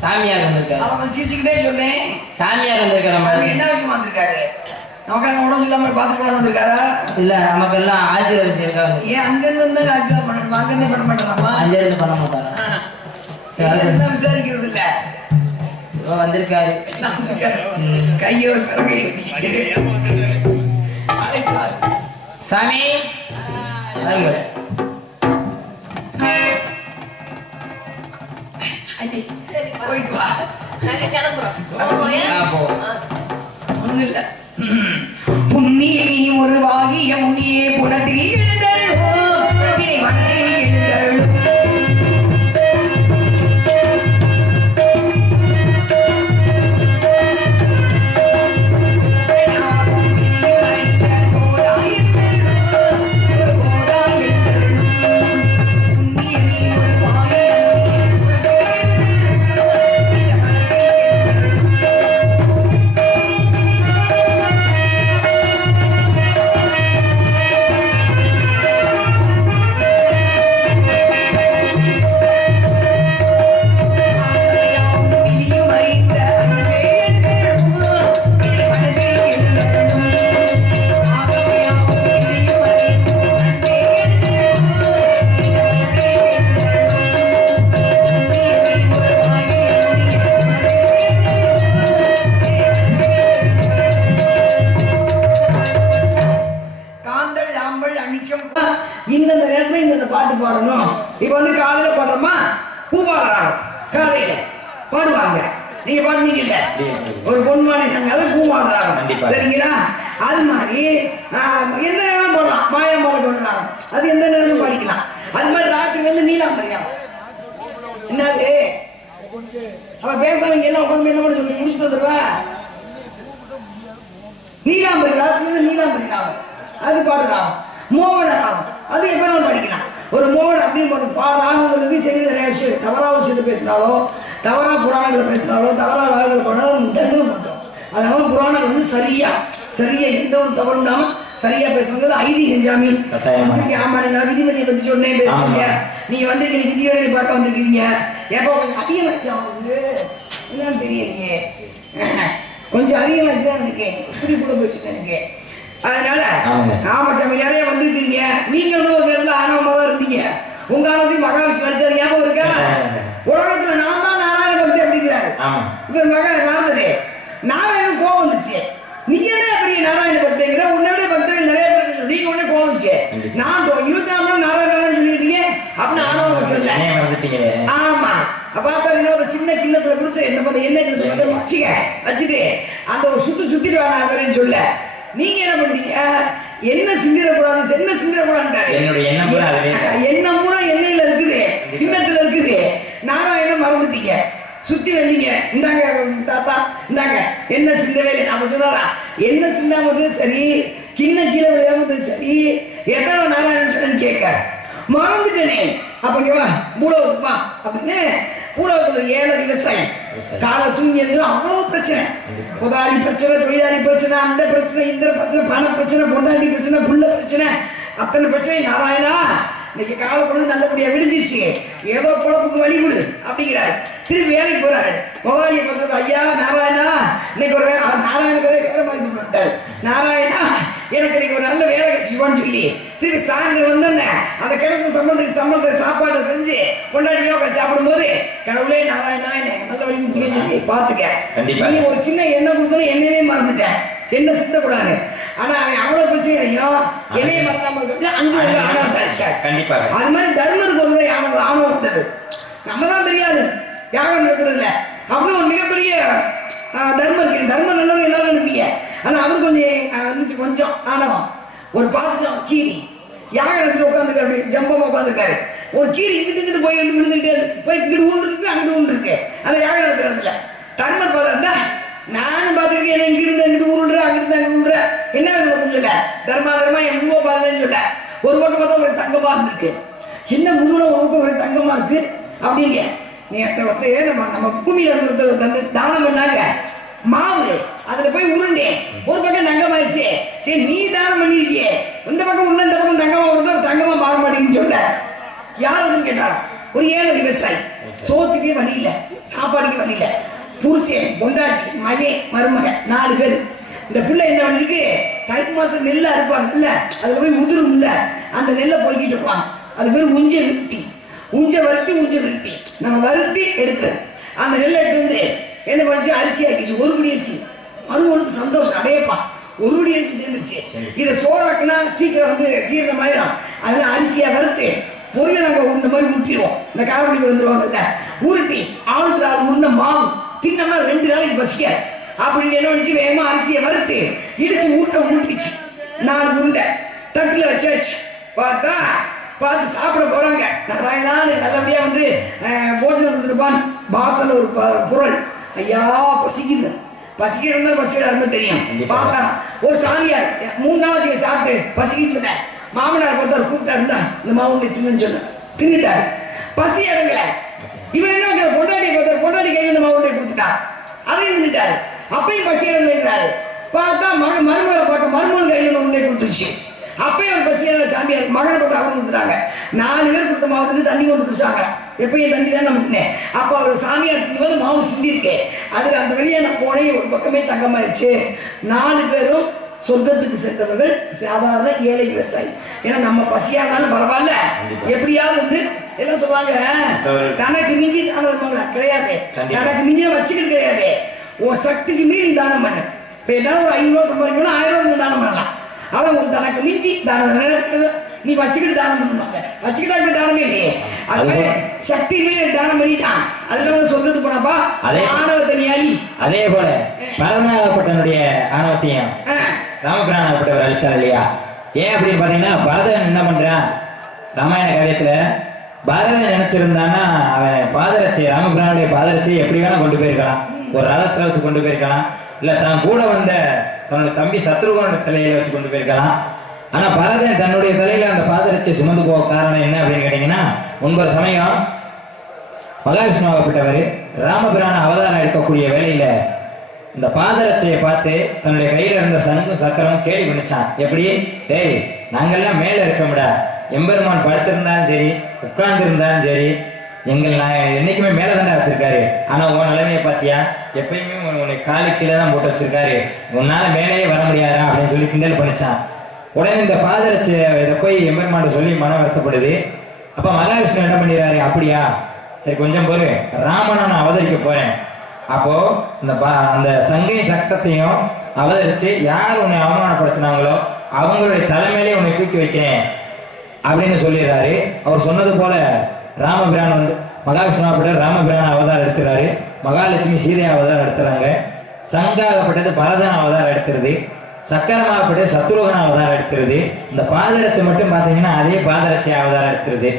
சாமியார் வந்திருக்காரு. அவன் சிரிச்சுக்கிட்டே சொன்னேன். சாமியார் வந்திருக்காரு. என்ன விஷயமா வந்திருக்காரு? நமக்கு உடம்பு இல்லாம பார்த்துட்டு வந்திருக்காரா? இல்ல நமக்கு எல்லாம் ஆசீர்வதிச்சிருக்காரு. ஏன் அங்கிருந்து வந்து ஆசீர்வாதம் பண்ணணுமா? அங்கிருந்து பண்ண மாட்டாராமா? அங்கிருந்து பண்ண மாட்டாரா? என்ன விசாரிக்கிறது இல்ல. வந்திருக்காரு. கையோ சாமி போயிட்டு வா. ஒண்ணு இல்ல. புண்ணிய நீ ஒரு வாகிய முனியே புடத்தில் இந்தந்த நேரத்துல இந்த பாட்டு பாடணும். இப்ப வந்து காலையில பாடுறோமா, பூ பாடுறாங்க காலையில பாடுவாங்க. நீங்க பாடுவீங்கல்ல, ஒரு பொன்மாடி சங்கால பூ பாடுறாங்க, சரிங்களா? அது மாதிரி எந்த நேரம் போடலாம், மாயம்பாடு போடுறாங்க, அது எந்த நேரமும் பாடிக்கலாம். அது மாதிரி ராத்திரி வந்து நீலாம்பரியம் என்னது அவ பேசுறவங்க எல்லாம் உட்காந்து என்ன பண்ண சொல்லி முடிச்சுட்டு வந்துருவா. நீலாம்பரி ராத்திரி வந்து நீலாம்பரி ராகம் அது பாடுறாங்க. மோகன ராகம் அது எப்ப படிக்கலாம். ஒரு மோகன் அப்படின்னு ஒரு ராகங்களுக்கு செய்ய நிறைய விஷயம் தவறா விஷயத்தை பேசினாலோ, தவறா புராணங்களை பேசினாலோ, தவறா ராகங்களை போனாலும் தண்டனை பண்றோம். அதனால புராணம் வந்து சரியா எந்த ஒரு தவறும் இல்லாம சரியா பேசுறது ஐதீகம் ஜாமி. ஆமா, நீங்க விதிமதியை பத்தி சொன்னேன் பேசுறீங்க. நீங்க வந்து விதியோட பார்க்க வந்திருக்கீங்க. எப்போ கொஞ்சம் அதிகம் வச்சா வந்து என்னன்னு தெரியலையே, கொஞ்சம் அதிகம் வச்சுதான் எனக்கு இப்படி கூட போயிடுச்சு எனக்கு. அதனால ஆமா சாமி நிறைய வந்துருக்கீங்க. நீங்களும் ஒரு நேரத்தில் ஆணவமா தான் இருந்தீங்க. உங்க ஆணவத்தையும் மகாவிஷ்ணு நடிச்சாரு ஞாபகம் இருக்கா? உலகத்துல நான் தான் நாராயண பக்தி அப்படிங்கிறாரு. இப்ப மகா நாராயணன் கோவம் வந்துச்சு. நீ என்ன பெரிய நாராயண பக்திங்கிற, உன்னை விட பக்தர்கள் நிறைய பேர் நீங்க உடனே கோவம் வந்துச்சு. நான் 24 நாராயணன் சொல்லிட்டு அப்படின்னு ஆனவங்க சொல்ல. ஆமா பார்த்தா இன்னொரு சின்ன கிண்ணத்துல கொடுத்து இந்த மாதிரி எண்ணெய் கிண்ணத்துல வச்சுட்டு அந்த ஒரு சுத்திட்டு வாங்க சொல்ல. நீங்க என்ன பண்ணீங்க? என்ன சிந்திரக்கூடாது, என்ன சிந்திரக்கூடாது, எண்ணம் பூரா எண்ணெயில இருக்குது, கிண்ணத்துல இருக்குது. நாராயணன் மறந்துட்டீங்க, சுத்தி வந்தீங்க. இந்தாங்க தாத்தா, இந்தாங்க என்ன சிந்தவே இல்லை. அப்ப சொன்னாரா என்ன சிந்தாமது சரி, கிண்ண கீழே விளையாமது சரி, எத்தனை நாராயணன் சொன்னு கேட்க மறந்துட்டேனே. அப்ப வா பூலோகத்துப்பா அப்படின்னு பூலோகத்துல 7 விவசாயி காலை தூங்கியது அவ்வளவு பிரச்சனை. முதலாளி பிரச்சனை, தொழிலாளி பிரச்சனை, அந்த பிரச்சனை, இந்த பிரச்சனை, பண பிரச்சனை, பொண்டாட்டி பிரச்சனை, புள்ள பிரச்சனை, அத்தனை பிரச்சனை. நாராயணா இன்னைக்கு காலை பொழுது நல்லபடியா விடுஞ்சிருச்சு, ஏதோ பொழப்புக்கு வழி விடு அப்படிங்கிறாரு. திருப்பி வேலைக்கு போறாரு. முதலாளியை பார்த்து ஐயா நாராயணா இன்னைக்கு ஒரு நாராயண கதை வேற மாதிரி பண்ணிட்டாரு. நாராயணா எனக்கு இன்னைக்கு ஒரு நல்ல வேலை கிடைச்சிருப்பான்னு சொல்லி திருப்பி சாயந்தரம் வந்தேன்ன அந்த கிடைச்ச சம்பளத்தை சாப்பாடை செஞ்சு கொண்டாடியோ சாப்பிடும் போது கடவுளே நாராயணா எனக்கு நல்ல வழி சொல்லி பார்த்துக்க. நீ ஒரு சின்ன எண்ணெய் கொடுத்தோம் என்னையே மறந்துட்டேன், என்ன சித்தக்கூடாது. ஆனா அவன் அவ்வளவு பிரச்சனையும் என்னைய மறக்காம அங்க உள்ள ஆணவம். அது மாதிரி தர்மருக்கு ஒரு ஆணவம் வந்தது. நம்ம தான் பெரிய ஆளு, யாரும் இருக்கிறது இல்லை. அப்படி ஒரு மிகப்பெரிய தர்மம் இருக்கு. தர்மம் நல்லவங்க எல்லாரும் நினைப்பீங்க. ஆனா அவர் கொஞ்சம் கொஞ்சம் ஆணவம். ஒரு பாசம் கீரி யார் இடத்துல உட்காந்துருக்காரு, அப்படி ஜம்பமா உட்காந்துருக்காரு. ஒரு கீரி இங்கிட்டு போய் விழுந்துகிட்டே போய் இங்கிட்டு ஊண்டு இருக்கு, அங்கிட்டு ஊண்டு இருக்கு. அந்த யார் இடத்துல தர்மர் பார்த்தா நானும் பார்த்துருக்கேன், இங்கிட்டு ஊருடுற அங்கிட்டு அங்கிட்டு ஊடுற என்ன சொல்ல தர்மா என் முதுவ பாருன்னு சொல்ல. ஒரு பக்கம் பார்த்தா ஒரு தங்கமா இருந்திருக்கு. என்ன முதுகுல ஒரு பக்கம் ஒரு தங்கமா இருக்கு அப்படிங்க. நம்ம பூமியில வந்து தானம் பண்ணாங்க மாவு, அதுல போய் உருண்டேன், ஒரு பக்கம் தங்கமாயிடுச்சு. சரி நீ தானம் பண்ணிருக்கியே, இந்த பக்கம் உருண்டை இந்த பக்கம் தங்கமா வருதோ தங்கமா மாற மாட்டேங்குன்னு சொல்ல. யாருன்னு கேட்டார். ஒரு 7 விவசாயி, சோத்துக்கே வழி இல்லை, சாப்பாடுக்கு வழி இல்லை. புருஷன், பொண்டாட்டி, மகன், மருமக 4 பேர். இந்த பிள்ளை என்ன பண்ணிருக்கு, தை மாசம் நெல்லை அறுப்பாங்க இல்ல, அதுல போய் முதிரும் இல்ல, அந்த நெல்லை பொறுக்கிட்டு இருப்பாங்க. அது பேர் உஞ்ச விருத்தி. உஞ்ச விருத்தி நம்ம வருத்தி எடுக்கிறது. அந்த நெல்லை எடுத்து வந்து என்ன பண்ணிச்சு, அரிசி ஆக்கிச்சு. ஒரு படி அரிசி. மருமகளுக்கு சந்தோஷம், அடையப்பா ஒரு படி அரிசி சேர்ந்துச்சு. இதை சோறாக்குனா சீக்கிரம் வந்து ஜீரணமாயிடும். அதனால அரிசியா வறுத்து பொருள் நாங்கள் உருண்ட மாதிரி ஊட்டிடுவோம். இந்த காரப்படி வந்துருவாங்கல்ல, உருட்டி ஆளுக்கு ஆள் உருண்ட மாவு தின்னம்னா 2 நாளைக்கு பசிக்க. அப்படின்னு என்ன பண்ணிச்சு, வேகமா அரிசியை வறுத்து இடிச்சு ஊட்டிச்சு. 4 உருண்டை தட்டுல வச்சாச்சு. பார்த்து சாப்பிட போறாங்க. நாராயணா நல்லபடியா வந்து போஜனம் கொடுத்துருப்பான். வாசல் ஒரு குரல், ஐயா பசிக்குது. பசிக்கிறதா பசிக்கிறாருன்னு தெரியும். பார்த்தா ஒரு சாமியார் 3 நாள் சாப்பிட்டு பசிக்கிட்டு மாமனார் பார்த்தார், கூப்பிட்டாருந்தா இந்த மாவு தின்னு சொன்ன தின்னுட்டாரு. பசி அடங்கல. இவர் என்ன பொண்டாட்டியை பார்த்தார், பொண்டாட்டி கையில் இந்த மாவுடைய கொடுத்துட்டார், அதையும் தின்னுட்டாரு. அப்பையும் பசி அடங்குறாரு. பார்த்தா மருமகளை பார்க்க மருமகள் கையில் உண்டை கொடுத்துருச்சு. அப்பயும் ஒரு பசியான சாமியார் மகனை பார்த்து அவங்க கொடுத்துட்டாங்க. 4 பேர் கொடுத்த மாவுக்கு தண்ணி வந்து குடிச்சாங்க. எப்பயும் தண்ணி தான் நமக்குனே. அப்போ அவர் சாமியார் திங்கும்போது மாவு சிந்திருக்கு. அதுல அந்த வெளியே நான் போனேன், ஒரு பக்கமே தங்கமாயிடுச்சு. 4 பேரும் சொர்க்கத்துக்கு சென்றவர்கள் சாதாரண ஏழை விவசாயி. ஏன்னா நம்ம பசியா இருந்தாலும் பரவாயில்ல, எப்படியாவது வந்து என்ன சொல்லுவாங்க, தனக்கு மிஞ்சி தானம் கிடையாது, தனக்கு மிஞ்சி வச்சுக்கிட்டு கிடையாது. உன் சக்திக்கு மீறி தானம் பண்ணு. இப்ப ஏதாவது ஒரு 500 ரூபா சம்பாதிக்கணும், 1000 ரூபா தானம் பண்ணலாம். அதான் உன் தனக்கு மிஞ்சி தானம் நீ வச்சுக்கிட்டு தானம் பண்ணுவாங்க. வச்சுக்கிட்டா இப்ப தானமே இல்லையே. அது சக்தி மீறி தானம் பண்ணிட்டான். அதுல சொல்றது போனப்பா ஆணவத்தை நியாயி. அதே போல பரதநாகப்பட்டனுடைய ஆணவத்தையும் ராமபிரானப்பட்டவர் அழிச்சார் இல்லையா? ஏன் அப்படின்னு பாத்தீங்கன்னா, பரதன் என்ன பண்றான், ராமாயண காவியத்துல பரதன் நினைச்சிருந்தான்னா அவன் பாதரட்சை, ராமபிரானுடைய பாதரட்சை எப்படி வேணா கொண்டு போயிருக்கலாம். ஒரு ரதத்தை வச்சு கொண்டு போயிருக்கலாம், இல்ல தான் கூட வந்த தன்னுடைய தம்பி சத்ருகனோட தலையில வச்சு கொண்டு போயிருக்கலாம். ஆனா பரதன் தன்னுடைய தலையில அந்த பாதரட்சை சுமந்து போக காரணம் என்ன அப்படின்னு கேட்டீங்கன்னா, முன்பொரு சமயம் மகாவிஷ்ணுவாகப்பட்டவர் ராமபிரான அவதாரம் எடுக்கக்கூடிய வேலையில இந்த பாதரட்சையை பார்த்து தன்னுடைய கையில இருந்த சங்கு சக்கரம் கேள்வி பண்ணிச்சான். எப்படி, டேய் நாங்கெல்லாம் மேல இருக்கோம்டா, எம்பெருமான் படுத்திருந்தாலும் சரி உட்கார்ந்து இருந்தாலும் சரி எங்கள் என்னைக்குமே மேல தானே வச்சிருக்காரு. ஆனா உன் நிலைமையை பார்த்தியா, எப்பயுமே உன்னை காலு கீழே தான் போட்டு வச்சிருக்காரு, உன்னால மேலேயே வர முடியாதா அப்படின்னு சொல்லி கிண்டல் பண்ணிச்சான். உடனே இந்த பாதரட்சை இதை போய் எம்பெருமான் சொல்லி மனம் வருத்தப்படுது. அப்ப மகாவிஷ்ணு என்ன பண்ணிடுறாரு, அப்படியா சரி கொஞ்சம் பொறு, ராமனை நான் அவதரிக்க போறேன். அப்போ அந்த சங்கை சக்கரத்தையும் அவதரிச்சு யார் உன்னை அவமானப்படுத்தினாங்களோ அவங்களுடைய தலைமையிலே உன்னை தூக்கி வைக்கிறேன். அப்படின்னு சொல்லிடுறாரு. அவர் சொன்னது போல ராமபிரான் வந்து மகாவிஷ்ணுவாப்பட்டர் ராமபிரான் அவதாரம் எடுத்துறாரு. மகாலட்சுமி சீதை அவதாரம் எடுத்துறாங்க. சங்காகப்பட்டது பரதன் அவதாரம் எடுத்துருது. சக்கரமாகப்பட்டது சத்ருகன் அவதாரம் எடுத்துருது. இந்த பாதரட்சை மட்டும் பார்த்தீங்கன்னா அதே பாதரட்சை அவதாரம் எடுத்துருது.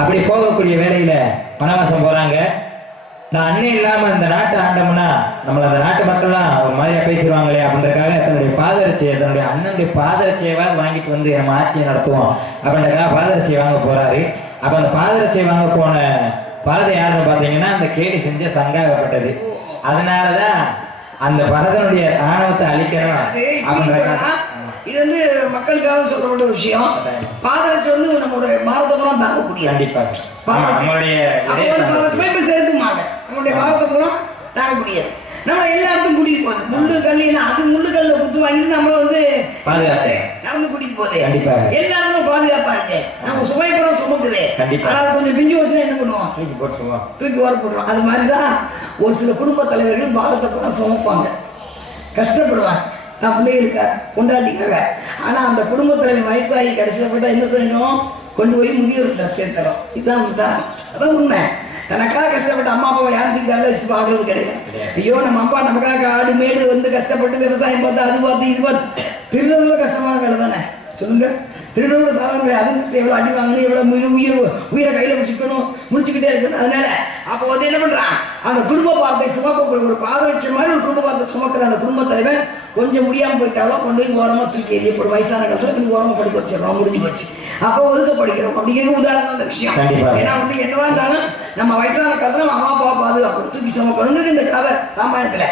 அப்படி போகக்கூடிய வேலையில வனவாசம் போறாங்க. நான் அண்ணன் இல்லாம இந்த நாட்டை ஆண்டோம்னா நம்மள அந்த நாட்டு மக்கள்லாம் ஒரு மாதிரியா பேசிடுவாங்களே அப்படின்றக்காக தன்னுடைய பாதரட்சியை தன்னுடைய அண்ணனுடைய பாதரட்சியவாது வாங்கிட்டு வந்து நம்ம ஆட்சியை நடத்துவோம் அப்படின்றக்காக பாதரட்சியை வாங்க போறாரு. அப்ப அந்த பாதரட்சியை வாங்க போன பரதை யாருன்னு பாத்தீங்கன்னா அந்த கேலி செஞ்ச சங்காகப்பட்டது. அதனாலதான் அந்த பரதனுடைய ஆணவத்தை அழிக்கணும் அப்படின்றக்காக இது வந்து மக்களுக்காக சொல்லப்பட்ட விஷயம். பாதரட்சி வந்து நம்மளுடைய பாரதபுரம் தாக்கக்கூடிய கண்டிப்பா நம்மளுடைய சேர்க்குமாங்க நம்மளுடைய பாரதபுரம் தாக்கக்கூடிய நம்ம எல்லா இடத்துக்கும் கூட்டிட்டு போகுது. முள்ளு கல்லாம் அது முள்ளு கல்ல குத்து வாங்கிட்டு நம்மள வந்து நடந்து கூட்டிட்டு போகுது. எல்லா இடத்துக்கும் பாதுகாப்பா இருக்கு. நம்ம சுமைப்புறம் சுமக்குது. ஆனா அது கொஞ்சம் பிஞ்சு வச்சுன்னா என்ன பண்ணுவோம்? தூக்கி ஓர போடுவோம். அது மாதிரிதான் ஒரு சில குடும்ப தலைவர்கள் பாரதபுரம் சுமப்பாங்க, கஷ்டப்படுவாங்க நான் பிள்ளைகளுக்காக கொண்டாடிக்காக. ஆனா அந்த குடும்ப தலைவர் வயசாகி கடைசியில் போயிட்டா என்ன செய்யணும்? கொண்டு போய் முதியோர்கிட்ட சேர்த்துறோம். இதுதான் அதான் உண்மை. தனக்காக கஷ்டப்பட்ட அம்மா அப்பாவை யாருக்கு வச்சுட்டு பார்க்கறது கிடையாது. ஐயோ நம்ம அப்பா நமக்காக ஆடு மேடு வந்து கஷ்டப்பட்டு விவசாயம் பார்த்து அது பார்த்து இது பார்த்து திருடுறதுல கஷ்டமான வேலை தானே சொல்லுங்க. திருடோட சாதாரண அதுவும் கஷ்டம். எவ்வளோ அடி வாங்கணும், எவ்வளோ உயிரை கையில் முடிச்சுக்கணும், முடிச்சுக்கிட்டே இருக்கணும். அதனால அப்போ வந்து என்ன பண்றான்? அந்த குடும்ப பாரத்தை சுமக்க ஒரு பாதரட்சம் மாதிரி ஒரு குடும்ப பாரத்தை சுமக்கிற அந்த குடும்ப தலைவன் கொஞ்சம் முடியாமல் போயிட்டாலும் கொண்டு போய் ஓரமாக தூக்கி எரியப்படும். வயசான காலத்தில் கொஞ்சம் ஓரமாக படிக்க வச்சிடறோம், முடிஞ்சு போச்சு. அப்போ ஒதுக்க படிக்கிறோம் அப்படிங்கிற உதாரணம் அந்த விஷயம். ஏன்னா வந்து என்னதான் இருந்தாலும் நம்ம வயசான காலத்தில் நம்ம அம்மா அப்பா பாதுகாப்பு தூக்கி சுமக்கணுங்கிறது இந்த கதை ராமாயணத்தில்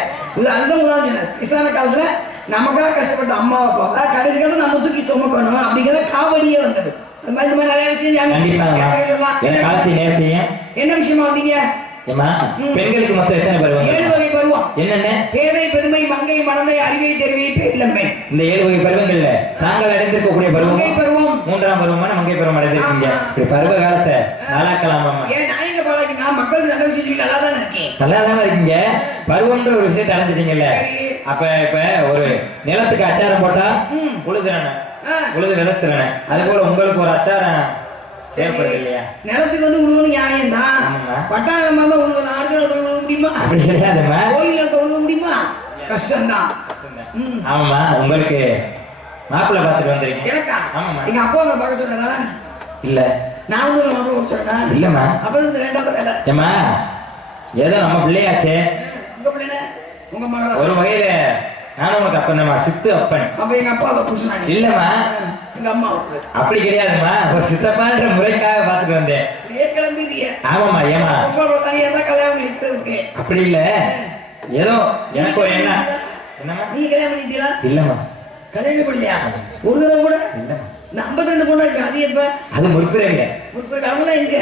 அதுதான் உதாரணம். வயசான காலத்தில் நமக்காக கஷ்டப்பட்ட அம்மா அப்பா கடைசி காலத்தில் நம்ம தூக்கி சுமக்கணும் அப்படிங்கிறத காவடியே வந்தது. அது மாதிரி இந்த மாதிரி நிறைய விஷயம் என்ன விஷயமா வந்தீங்க? பெண்களுக்கு மொத்தம் எத்தனை பருவம்? 7 வகை பருவம். என்னென்ன? பேதை, பெருமை, மங்கை, மடந்தை, அறிவை, தெரிவை, பேரிளமை. இந்த 7 வகை பருவங்கள்ல தாங்கள் அடைந்திருக்கக்கூடிய பருவம் மங்கை பருவம். 3ஆம் பருவமான மங்கை பருவம் அடைந்திருக்கீங்க. இப்படி பருவ காலத்தை நாளாக்கலாமா? ஏன் நான் எங்க பழகினா மக்களுக்கு நல்ல விஷயம் நல்லா தானே இருக்கேன். நல்லா தானே இருக்கீங்க. பருவம்ன்ற ஒரு விஷயத்தை அடைஞ்சிட்டீங்கல்ல. அப்ப இப்ப ஒரு நிலத்துக்கு அச்சாரம் போட்டா உழுதுறானே, உழுது விதைச்சிறானே, அது போல உங்களுக்கு ஒரு அச்சாரம் தேவைப்படுது இல்லையா? நிலத்துக்கு வந்து உழுவணும் நியாயம் தான். பட்டாளம் தான் உழுவணும். ஆடுகளத்தை உழுவ முடியுமா? அப்படி கிடையாதுமா. கோயிலத்தை உழுவ முடியுமா? கஷ்டம்தான். ஆமாம்மா. உங்களுக்கு மாப்பிள்ளை பார்த்துட்டு வந்திருக்கீங்க. எனக்கா? ஆமாம்மா. எங்க அப்பா அம்மா பார்க்க சொல்றா? இல்ல. நான் வந்து மாப்பிள்ளை பார்க்க சொல்றேன். இல்லம்மா. அப்புறம் இந்த 2வது வேலை. ஏமா ஏதோ நம்ம பிள்ளையாச்சே. உங்க பிள்ளை உங்க மகள ஒரு வகையில நானும் உனக்கு அப்பா சித்து அப்பன். அப்ப எங்க அப்பா புருஷன் இல்லம்மா. எங்க அம்மா அப்படி கிடையாதுமா. ஒரு சித்தப்பான்ற முறைக்காக பார்த்துட்டு வந்தேன். ஆமாம்மா. ஏமா கல்யாணம் இருக்கிறதுக்கு அப்படி இல்ல. ஏதோ எனக்கு ஒரு என்ன என்னம்மா நீ கல்யாணம் பண்ணிட்டீங்களா? இல்லம்மா. கல்யாணம் பண்ணலையா? ஒரு தடவை கூட இல்லம்மா. 52 பொண்ணாட்டி அது எப்ப? அது முற்பிறவில. அவங்கள எங்க?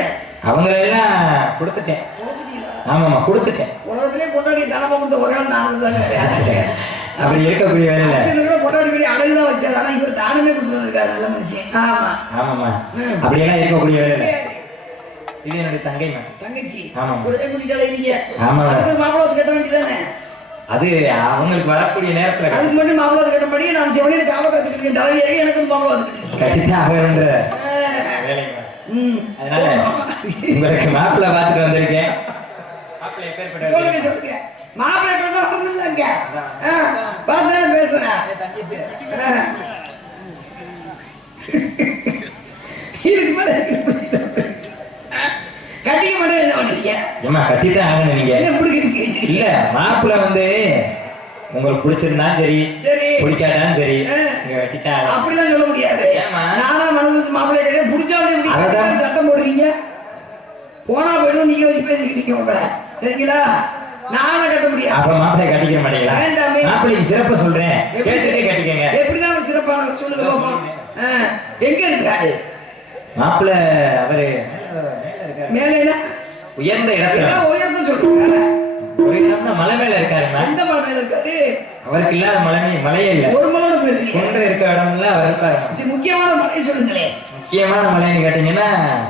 அவங்க எல்லாம் கொடுத்துட்டேன். ஆமாம்மா கொடுத்துட்டேன். உலகத்திலே பொண்டாடி தனமா கொடுத்த ஒரே நான் தாங்க. அப்படி இருக்கக்கூடிய வேலையில பொண்டாடி அழகுதான் வச்சாரு. ஆனா இவர் தானமே கொடுத்துட்டு வந்திருக்காரு. நல்ல மனுஷன். ஆமா ஆமாம்மா. அப்படியெல்லாம் இருக்கக்கூடிய வேலையில இது என்னுடைய தங்கைமா. தங்கச்சி. ஆமா. ஆமா. மாப்பிள்ளை கட்ட வேண்டியதானே? அது அவங்களுக்கு வரக்கூடிய நேரத்துல அதுக்கு மட்டும் மாப்பிள்ளை கட்டபடி நான் செவனியில காவ கத்துக்கிட்டு தலைவியாக எனக்கு மாப்பிள்ளை கட்டித்தான் ஆகணுன்ற வேலைங்க. அதனால உங்களுக்கு மாப்பிள்ளை பார்த்துட்டு வந்திருக்கேன். சொல்லுங்க சொல்லுங்க. மாப்பிள்ளை பேர் சொல்லுங்க. பார்த்தா பேசுறேன். கட்டிக்க மாட்டேன். என்ன பண்ணீங்க? ஏமா கட்டித்தான் ஆகணும் நீங்க. இல்ல மாப்பிள்ளை வந்து உங்களுக்கு பிடிச்சிருந்தாலும் சரி சரி பிடிக்காட்டாலும் சரி நீங்க கட்டித்தான். அப்படிலாம் சொல்ல முடியாது. நானா மனசு மாப்பிள்ளை கிட்ட பிடிச்சாலும் சத்தம் போடுறீங்க. போனா போயிடும் நீங்க வச்சு பேசிக்கிட்டீங்க உங்களை. சரிங்களா? நானே கட்ட முடியாது. அப்ப மாப்பிள்ளை கட்டிக்க மாட்டீங்களா? வேண்டாமே. மாப்பிள்ளைக்கு சிறப்பா சொல்றேன். கேட்டுட்டே கட்டிக்கங்க. எப்படிதான் சிறப்பான சொல்லுங்க பாப்போம். எங்க இருக்காரு மாப்பிள்ளை? அவரு மேல என்ன உயர்ந்த இடத்துல. உயர்ந்த சொல்லுங்க. ஒரு இடம்னா மலை மேல இருக்காருமா. எந்த மலை மேல இருக்காரு? அவருக்கு இல்லாத மலையே இல்ல. ஒரு மலையோட போயிருக்கீங்க. கொண்டு இருக்க இடம்ல அவர் இருப்பாரு. முக்கியமான மலையை சொல்லுங்களேன். முக்கியமான மலைன்னு கேட்டீங்கன்னா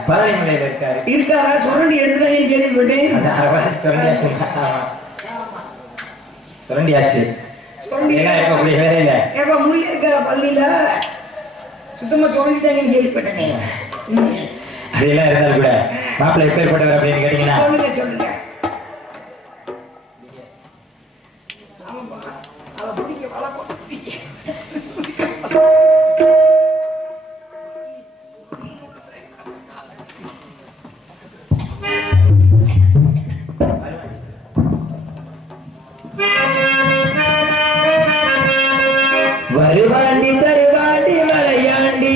பழனி மலையில இருக்காரு. இருக்காரா? சுரண்டி எடுத்துல கேள்விப்பட்டேன். சுரண்டியாச்சு. அப்படி வேலையில முருகன் இருக்காரா பழனியில? சுத்தமா சொல்லிட்டாங்கன்னு கேள்விப்பட்டேனே. அதெல்லாம் இருந்தாலும் கூட மாப்பிள்ளை எப்பேற்பட்டவர் அப்படின்னு கேட்டீங்கன்னா சொல்லுங்க சொல்லுங்க. அவ பிடிக்க வளர்க்கும். வருவாண்டி தருவாண்டி மலையாண்டி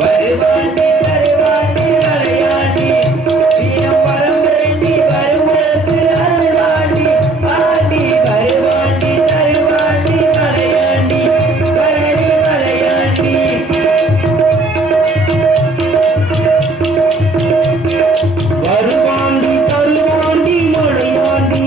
வருவாண்டி தருவாண்டி மலையாண்டி வீரம் பரம்பரண்டி வருவோக்கு அருள்வாண்டி ஆண்டி வருவாண்டி தருவாண்டி மலையாண்டி பழனி மலையாண்டி வருவாண்டி தருவாண்டி மலையாண்டி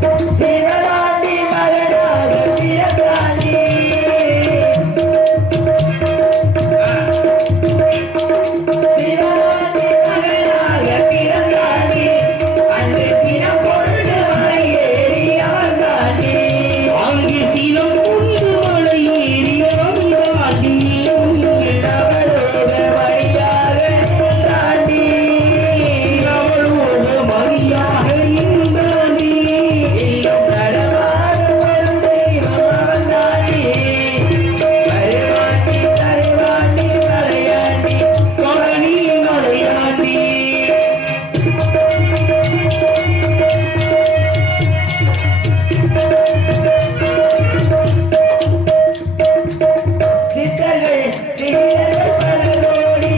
சிவராண்டி மகனாக பிறந்தாண்டி சிவராண்டி மகனாக பிறந்தாண்டி அன்று சினம் கொண்டு மலையேறி அமர்ந்தாண்டி அங்கு சினம் கொண்டு மலையேறி அமர்ந்தாண்டி நவலோக வழியாக நின்றாண்டி நவலோக வழியாக நின்றாண்டி எல்லாம் நடமாடும் ஒரு தெய்வம் அவன்தாண்டி வருவாண்டி தருவாண்டி மலையாண்டி பழனி மலையாண்டி சித்தர்கள் சிறியர்கள் பலரோடி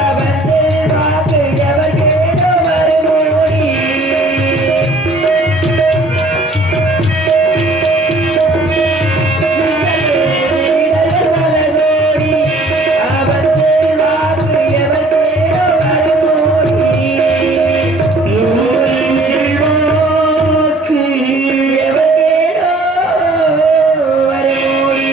அவன் செல்வாக்கு எவர் கேடோ மறுமோடி சித்தர்கள் பலரோடி அவன் செல்வாக்கு எவர் கேடோ மறுமோடி நூலின் செல்வாக்கு எவர் கேடோ மறுமோடி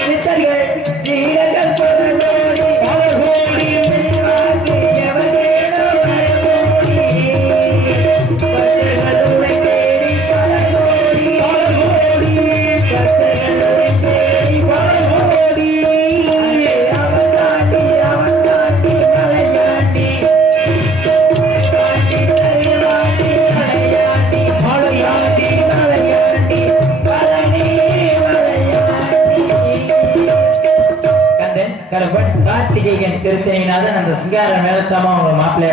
சித்தர்கள் சீடர்கள் பலரோடி பலகோடி செல்வாக்கு எவர் கேடோ மறுமோடி பக்தர்களுடன் தேடி பலகோடி பலகோடி பக்தர்களுடன் தேடி பலகோடி அவன் தாண்டி மலையாண்டி தாண்டி தருவாண்டி மலையாண்டி மலையாண்டி மலையாண்டி பழனி மலையாண்டி கந்தன் கருப்பன் கார்த்திகேயன் திருத்தணிநாதன் அந்த சிங்கார மேலத்தாமா உங்க மாப்பிள்ளைய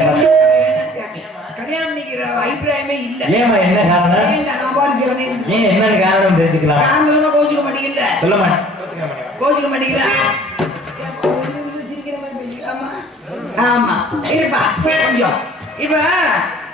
கல்யாணம் நிக்கிற அபிப்பிராயமே இல்ல. ஏமா என்ன காரணம் நான் பாட்டு சொன்னேன். ஏன் என்னன்னு காரணம் தெரிஞ்சுக்கலாம் காரணம் கோச்சுக்க மாட்டீங்கல்ல. சொல்ல மாட்டேன் கோச்சுக்க மாட்டீங்களா? ஆமா இருப்பா கொஞ்சம். இப்ப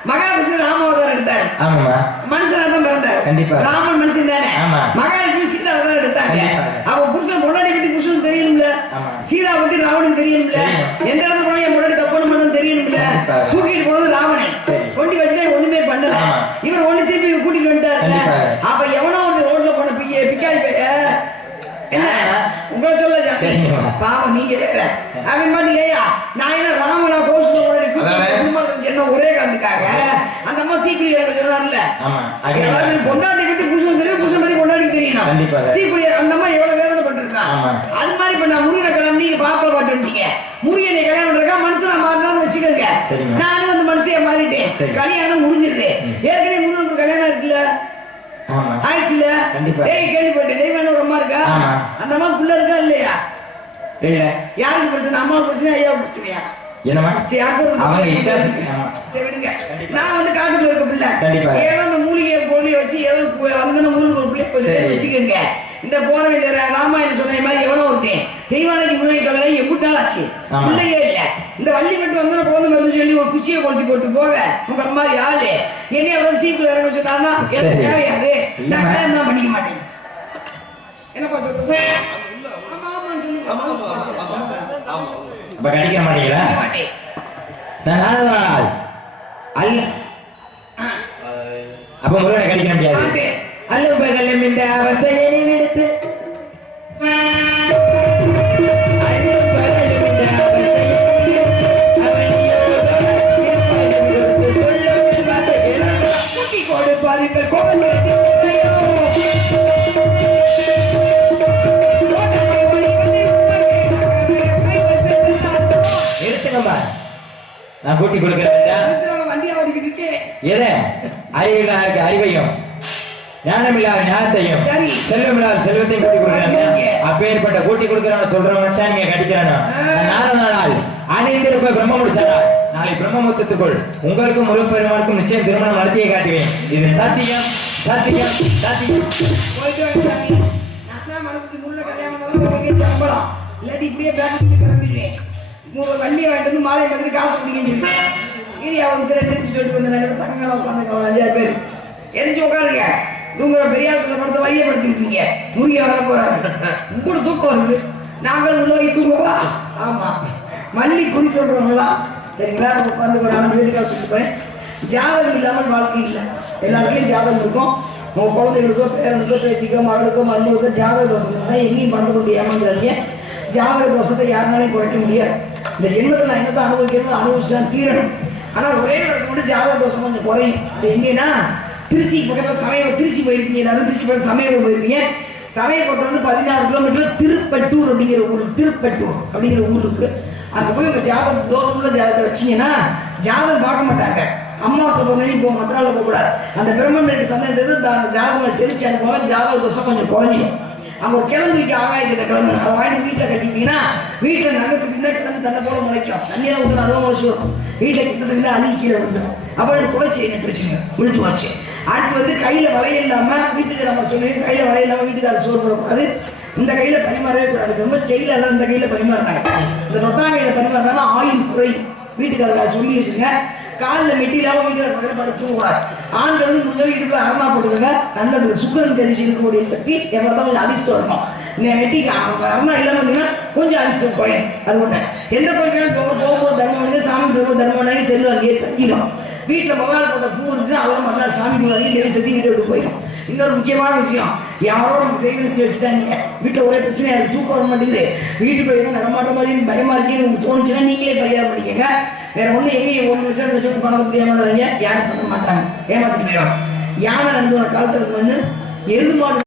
மகாவிஷ்ணு ராமாவதாரம் எடுத்தாரு. ஆமாமா மனுஷனா தான் பிறந்தாரு. கண்டிப்பா. ராமன் மனுஷன் தானே. ஆமா. மகாவிஷ்ணு சீதா அவதாரம் எடுத்தாங்க. கண்டிப்பா. அப்ப புருஷன் பொண்டாடி பத்தி புருஷன் தெரியும்ல. ஆமா. சீதா பத்தி ராவணன் தெரியும்ல. தெரியும். எந்த இடத்துல போனா என் பொண்டாடி தப்பு பண்ணணும் தெரியும்ல. கண்டிப்பா. தூக்கிட்டு போனது ராவணன். சரி. கொண்டு வச்சுட்டா ஒண்ணுமே பண்ணல. ஆமா. இவர் ஒண்ணு திருப்பி கூட்டிட்டு வந்துட்டாருல. கண்டிப்பா. அப்ப எவனோ ஒரு ரோட்ல போன பிக்காய் என்ன உங்களை சொல்ல சரிங்கம்மா. பாவம் நீங்க வேற அவன் பாட்டு ஏயா நான் என்ன ராமனா கோஷம் என்ன ஒரே காந்துக்காக அந்த அம்மா தீக்குடி சொன்னார்ல. ஆமா. அதாவது பொண்டாட்டி பத்தி புருஷன் தெரியும், புருஷன் பத்தி பொண்டாட்டி தெரியணும். கண்டிப்பா. தீக்குடி அந்த அம்மா எவ்வளவு வேதனை பட்டிருக்கான். ஆமா. அது மாதிரி இப்ப நான் முருகனை கிளம்பி நீங்க பாப்பா பாட்டு வந்துட்டீங்க. முருகனை கல்யாணம் பண்றதுக்கா மனுஷனா மாறினான்னு வச்சுக்கோங்க. சரிங்க. நானும் அந்த மனுஷைய மாறிட்டேன். சரி. கல்யாணம் முடிஞ்சிருது. ஏற்கனவே முருகனுக்கு கல்யாணம் இருக்குல்ல ஆமா ஆயிடுச்சுல. கண்டிப்பா. கேள்விப்பட்டேன் தெய்வம் ஒரு அம்மா இருக்கா. ஆமா. அந்த அம்மா புள்ள இருக்கா இல்லையா? தெரியல யாருக்கு பிரச்சனை? அம்மா பிரச்சனை ஐயா பிரச்சனையா? என்னமா சரி, யாருக்கு ஒரு அவங்க பிரச்சனை? இச்சாசு ஆமா சரி விடுங்க. நான் வந்து காட்டுக்குள்ள இருக்க பிள்ளை. கண்டிப்பா. ஏதோ அந்த மூலிகை பொருளிய வச்சு ஏதோ வந்தன முருகன் ஒரு பிள்ளை சரி. வச்சுக்கோங்க. இந்த போன இந்த ராமாயணம் சொன்ன மாதிரி எவனோ ஒருத்தன் தெய்வானைக்கு முன்னாடி கல்யாணம் எப்படி நாள் ஆச்சு ஆமா. பிள்ளையே இல்ல. இந்த வள்ளி மட்டும் வந்தா போதும் வந்து சொல்லி ஒரு குச்சியை கொளுத்தி போட்டு போக உங்க அம்மா யாரு என்ன எவ்வளவு தீக்குள்ள இறங்க வச்சுட்டாருன்னா எனக்கு சரி. தேவையாது. நான் இல்லம்மா. கல்யாணம் பண்ணிக்க மாட்டேன். என்னப்பா சொல்றது? ஆமா ஆமான்னு சொல்லுங்க. அப்ப கடிக்க மாட்டீங்களா? மாட்டேன். நான் நாள் அல்ல அப்ப முருகனை கடிக்க முடியாது. மாட்டேன். அல்ல பகலும் இந்த அவஸ்தையை நினைத்து எடுத்துக்கம்மா நான் கூட்டி கொடுக்கிறேன் வண்டியா ஓடிக்கிட்டு இருக்கேன் எதை அறிவில்லாருக்கு அறிவையும் ஞானமில்லாத ஞானத்தையும் சரி. செல்வமில்லாத செல்வத்தையும் கூட்டி கொடுக்கிறாங்க அப்பேற்பட்ட கூட்டி கொடுக்கிறவன சொல்றவன் தான் நீங்க கடிக்கிறானா நாள் அனைத்திருப்ப பிரம்ம முடிச்சானால் நாளை பிரம்மமுத்தத்துக்குள் உங்களுக்கும் முருகப்பெருமானுக்கும் நிச்சயம் திருமணம் நடத்தியே காட்டுவேன் இது சத்தியம் சத்தியம் சத்தியம் போயிட்டு வாங்க சாமி. நான் தான் மனசுக்கு முன்ன கல்யாணம் பண்ணாலும் ஒரு வீட்டு சம்பளம். இல்லாட்டி இப்படியே பேங்க்கு கிளம்பிடுவேன். ஒரு வண்டியை வாங்கிட்டு வந்து மாலை பார்த்து காசு பிடிக்கிட்டு இது அவங்க ரெண்டு சொல்லிட்டு வந்தாங்க தங்கங்களா உட்காந்துங்க 5 பேர் எந்திரிச்சு உட்காருங்க தூங்குற பெரியார் படத்தை வையப்படுத்திருக்கீங்க தூங்கி வர போறாங்க கூட தூக்கம் வருது நாங்களும் உள்ள போய் தூங்குவா ஆமா மல்லி குறி சொல்றவங்களா சரிங்களா நம்ம உட்காந்து ஒரு 5 பேருக்காக சொல்லிட்டு போறேன் ஜாதகம் இல்லாமல் வாழ்க்கை இல்லை எல்லாருக்கையும் ஜாதகம் இருக்கும் உங்க குழந்தைகளுக்கோ பேரனுக்கோ பேத்திக்கோ மகளுக்கோ மருமகளுக்கோ ஜாதக தோஷம் இருந்தால் எங்கேயும் பண்ண கொண்டு ஏமாந்துறாங்க ஜாதக தோஷத்தை யாருனாலையும் குறைக்க முடியாது இந்த ஜென்மத்தில் நான் என்னத்தை அனுபவிக்கணும் அனுபவிச்சுதான் தீரணும் ஆனால் ஒரே இடத்துக்கு மட்டும் ஜாதக தோஷம் கொஞ்சம் குறையும் அது எங்கன்னா திருச்சி பக்கத்தில் சமயம் திருச்சி போயிருக்கீங்க எல்லாரும் திருச்சி பக்கத்தில் சமயம் போயிருக்கீங்க சமயபுரத்தில் வந்து 16 கிலோமீட்டர் திருப்பட்டூர் அப்படிங்கிற ஊர் திருப்பட்டூர் அப்படிங்கிற ஊர் இருக்கு அங்கே போய் உங்கள் ஜாதக தோஷமுள்ள ஜாதகத்தை வச்சிங்கன்னா ஜாதகம் பார்க்க மாட்டாங்க அம்மாவாசை பௌர்ணமி போக மற்ற நாள் போகக்கூடாது அந்த பிரம்மனுக்கு சந்தேகத்தை அந்த ஜாதகம் தெரிச்சு அனுப்புவாங்க ஜாதக தோஷம் கொஞ்சம் குறைஞ்சிடும் அங்கே ஒரு கிழமைக்கு ஆகாயத்திட்ட கிழமை அதை வாங்கி வீட்டில் கட்டிட்டீங்கன்னா வீட்டில் நல்ல சிக்கினா கிழமை தன்னை போல முளைக்கும் தண்ணியாக ஊற்ற அதுவும் முளைச்சி வரும் வீட்டில் கிட்ட சிக்கினா அழுகி கீழே வந்துடும் அப்புறம் துளைச்சி என்ன பிரச்சனை விழுந்து வச்சு அடுத்து வந்து கையில் வளைய இல்லாமல் வீட்டுக்கு நம்ம சொல்லுவோம் கையில் வளைய இல்லாமல் வீட்டுக்கு சோறு போடக்கூடாது இந்த கையில் பரிமாறவே கூடாது ரொம்ப ஸ்டைலாக எல்லாம் இந்த கையில் பரிமாறினாங்க இந்த நொட்டாங்கையில் பரிமாறினாலும் ஆயில் குறையும் வீட்டுக்காரர் சொல்லி வச்சுருங்க காலில் மெட்டியிலாமல் வீட்டுக்கார பக்கத்தில் படுத்து தூங்கக்கூடாது ஆண்கள் வந்து முடிஞ்ச வீட்டுக்குள்ள அரணா போட்டுக்கோங்க நல்லது சுக்கரன் தெரிஞ்சு இருக்கக்கூடிய சக்தி எவ்வளோ கொஞ்சம் அதிர்ஷ்டம் இருக்கும் இந்த மெட்டிக்கு அரணா இல்லாமல் இருந்தீங்கன்னா கொஞ்சம் அதிர்ஷ்டம் குறையும் அது ஒன்று எந்த கோயிலுக்கு போகும்போது தர்மம் பண்ணி சாமி போகும்போது தர்மம் பண்ணி செல்வம் அங்கேயே தங்கிடும் வீட்டில் மொபைல் போட்ட பூ இருந்துச்சுன்னா அதோட மறுநாள் சாமி போனாங்க தேவி சக்தி வீட்டை விட்டு போயிடும் இன்னொரு முக்கியமான விஷயம் யாரோ நம்ம செய்தி செஞ்சு வச்சுட்டாங்க வீட்டில் ஒரே பிரச்சனையா இருக்கு தூக்கம் வர மாட்டேங்குது வீட்டுக்கு போய் நடமாட்ட மாதிரி பயமா இருக்கேன்னு உங்களுக்கு தோணுச்சுன்னா நீங்களே பரிகாரம் பண்ணிக்கங்க வேற ஒண்ணு எங்கேயும் 1 நிமிஷம் பணத்துக்கு ஏமாந்துறாங்க யாரும் பண்ண மாட்டாங்க ஏமாத்திட்டு போயிடும் யானை 2 காலத்துல வந்து எருது மாடு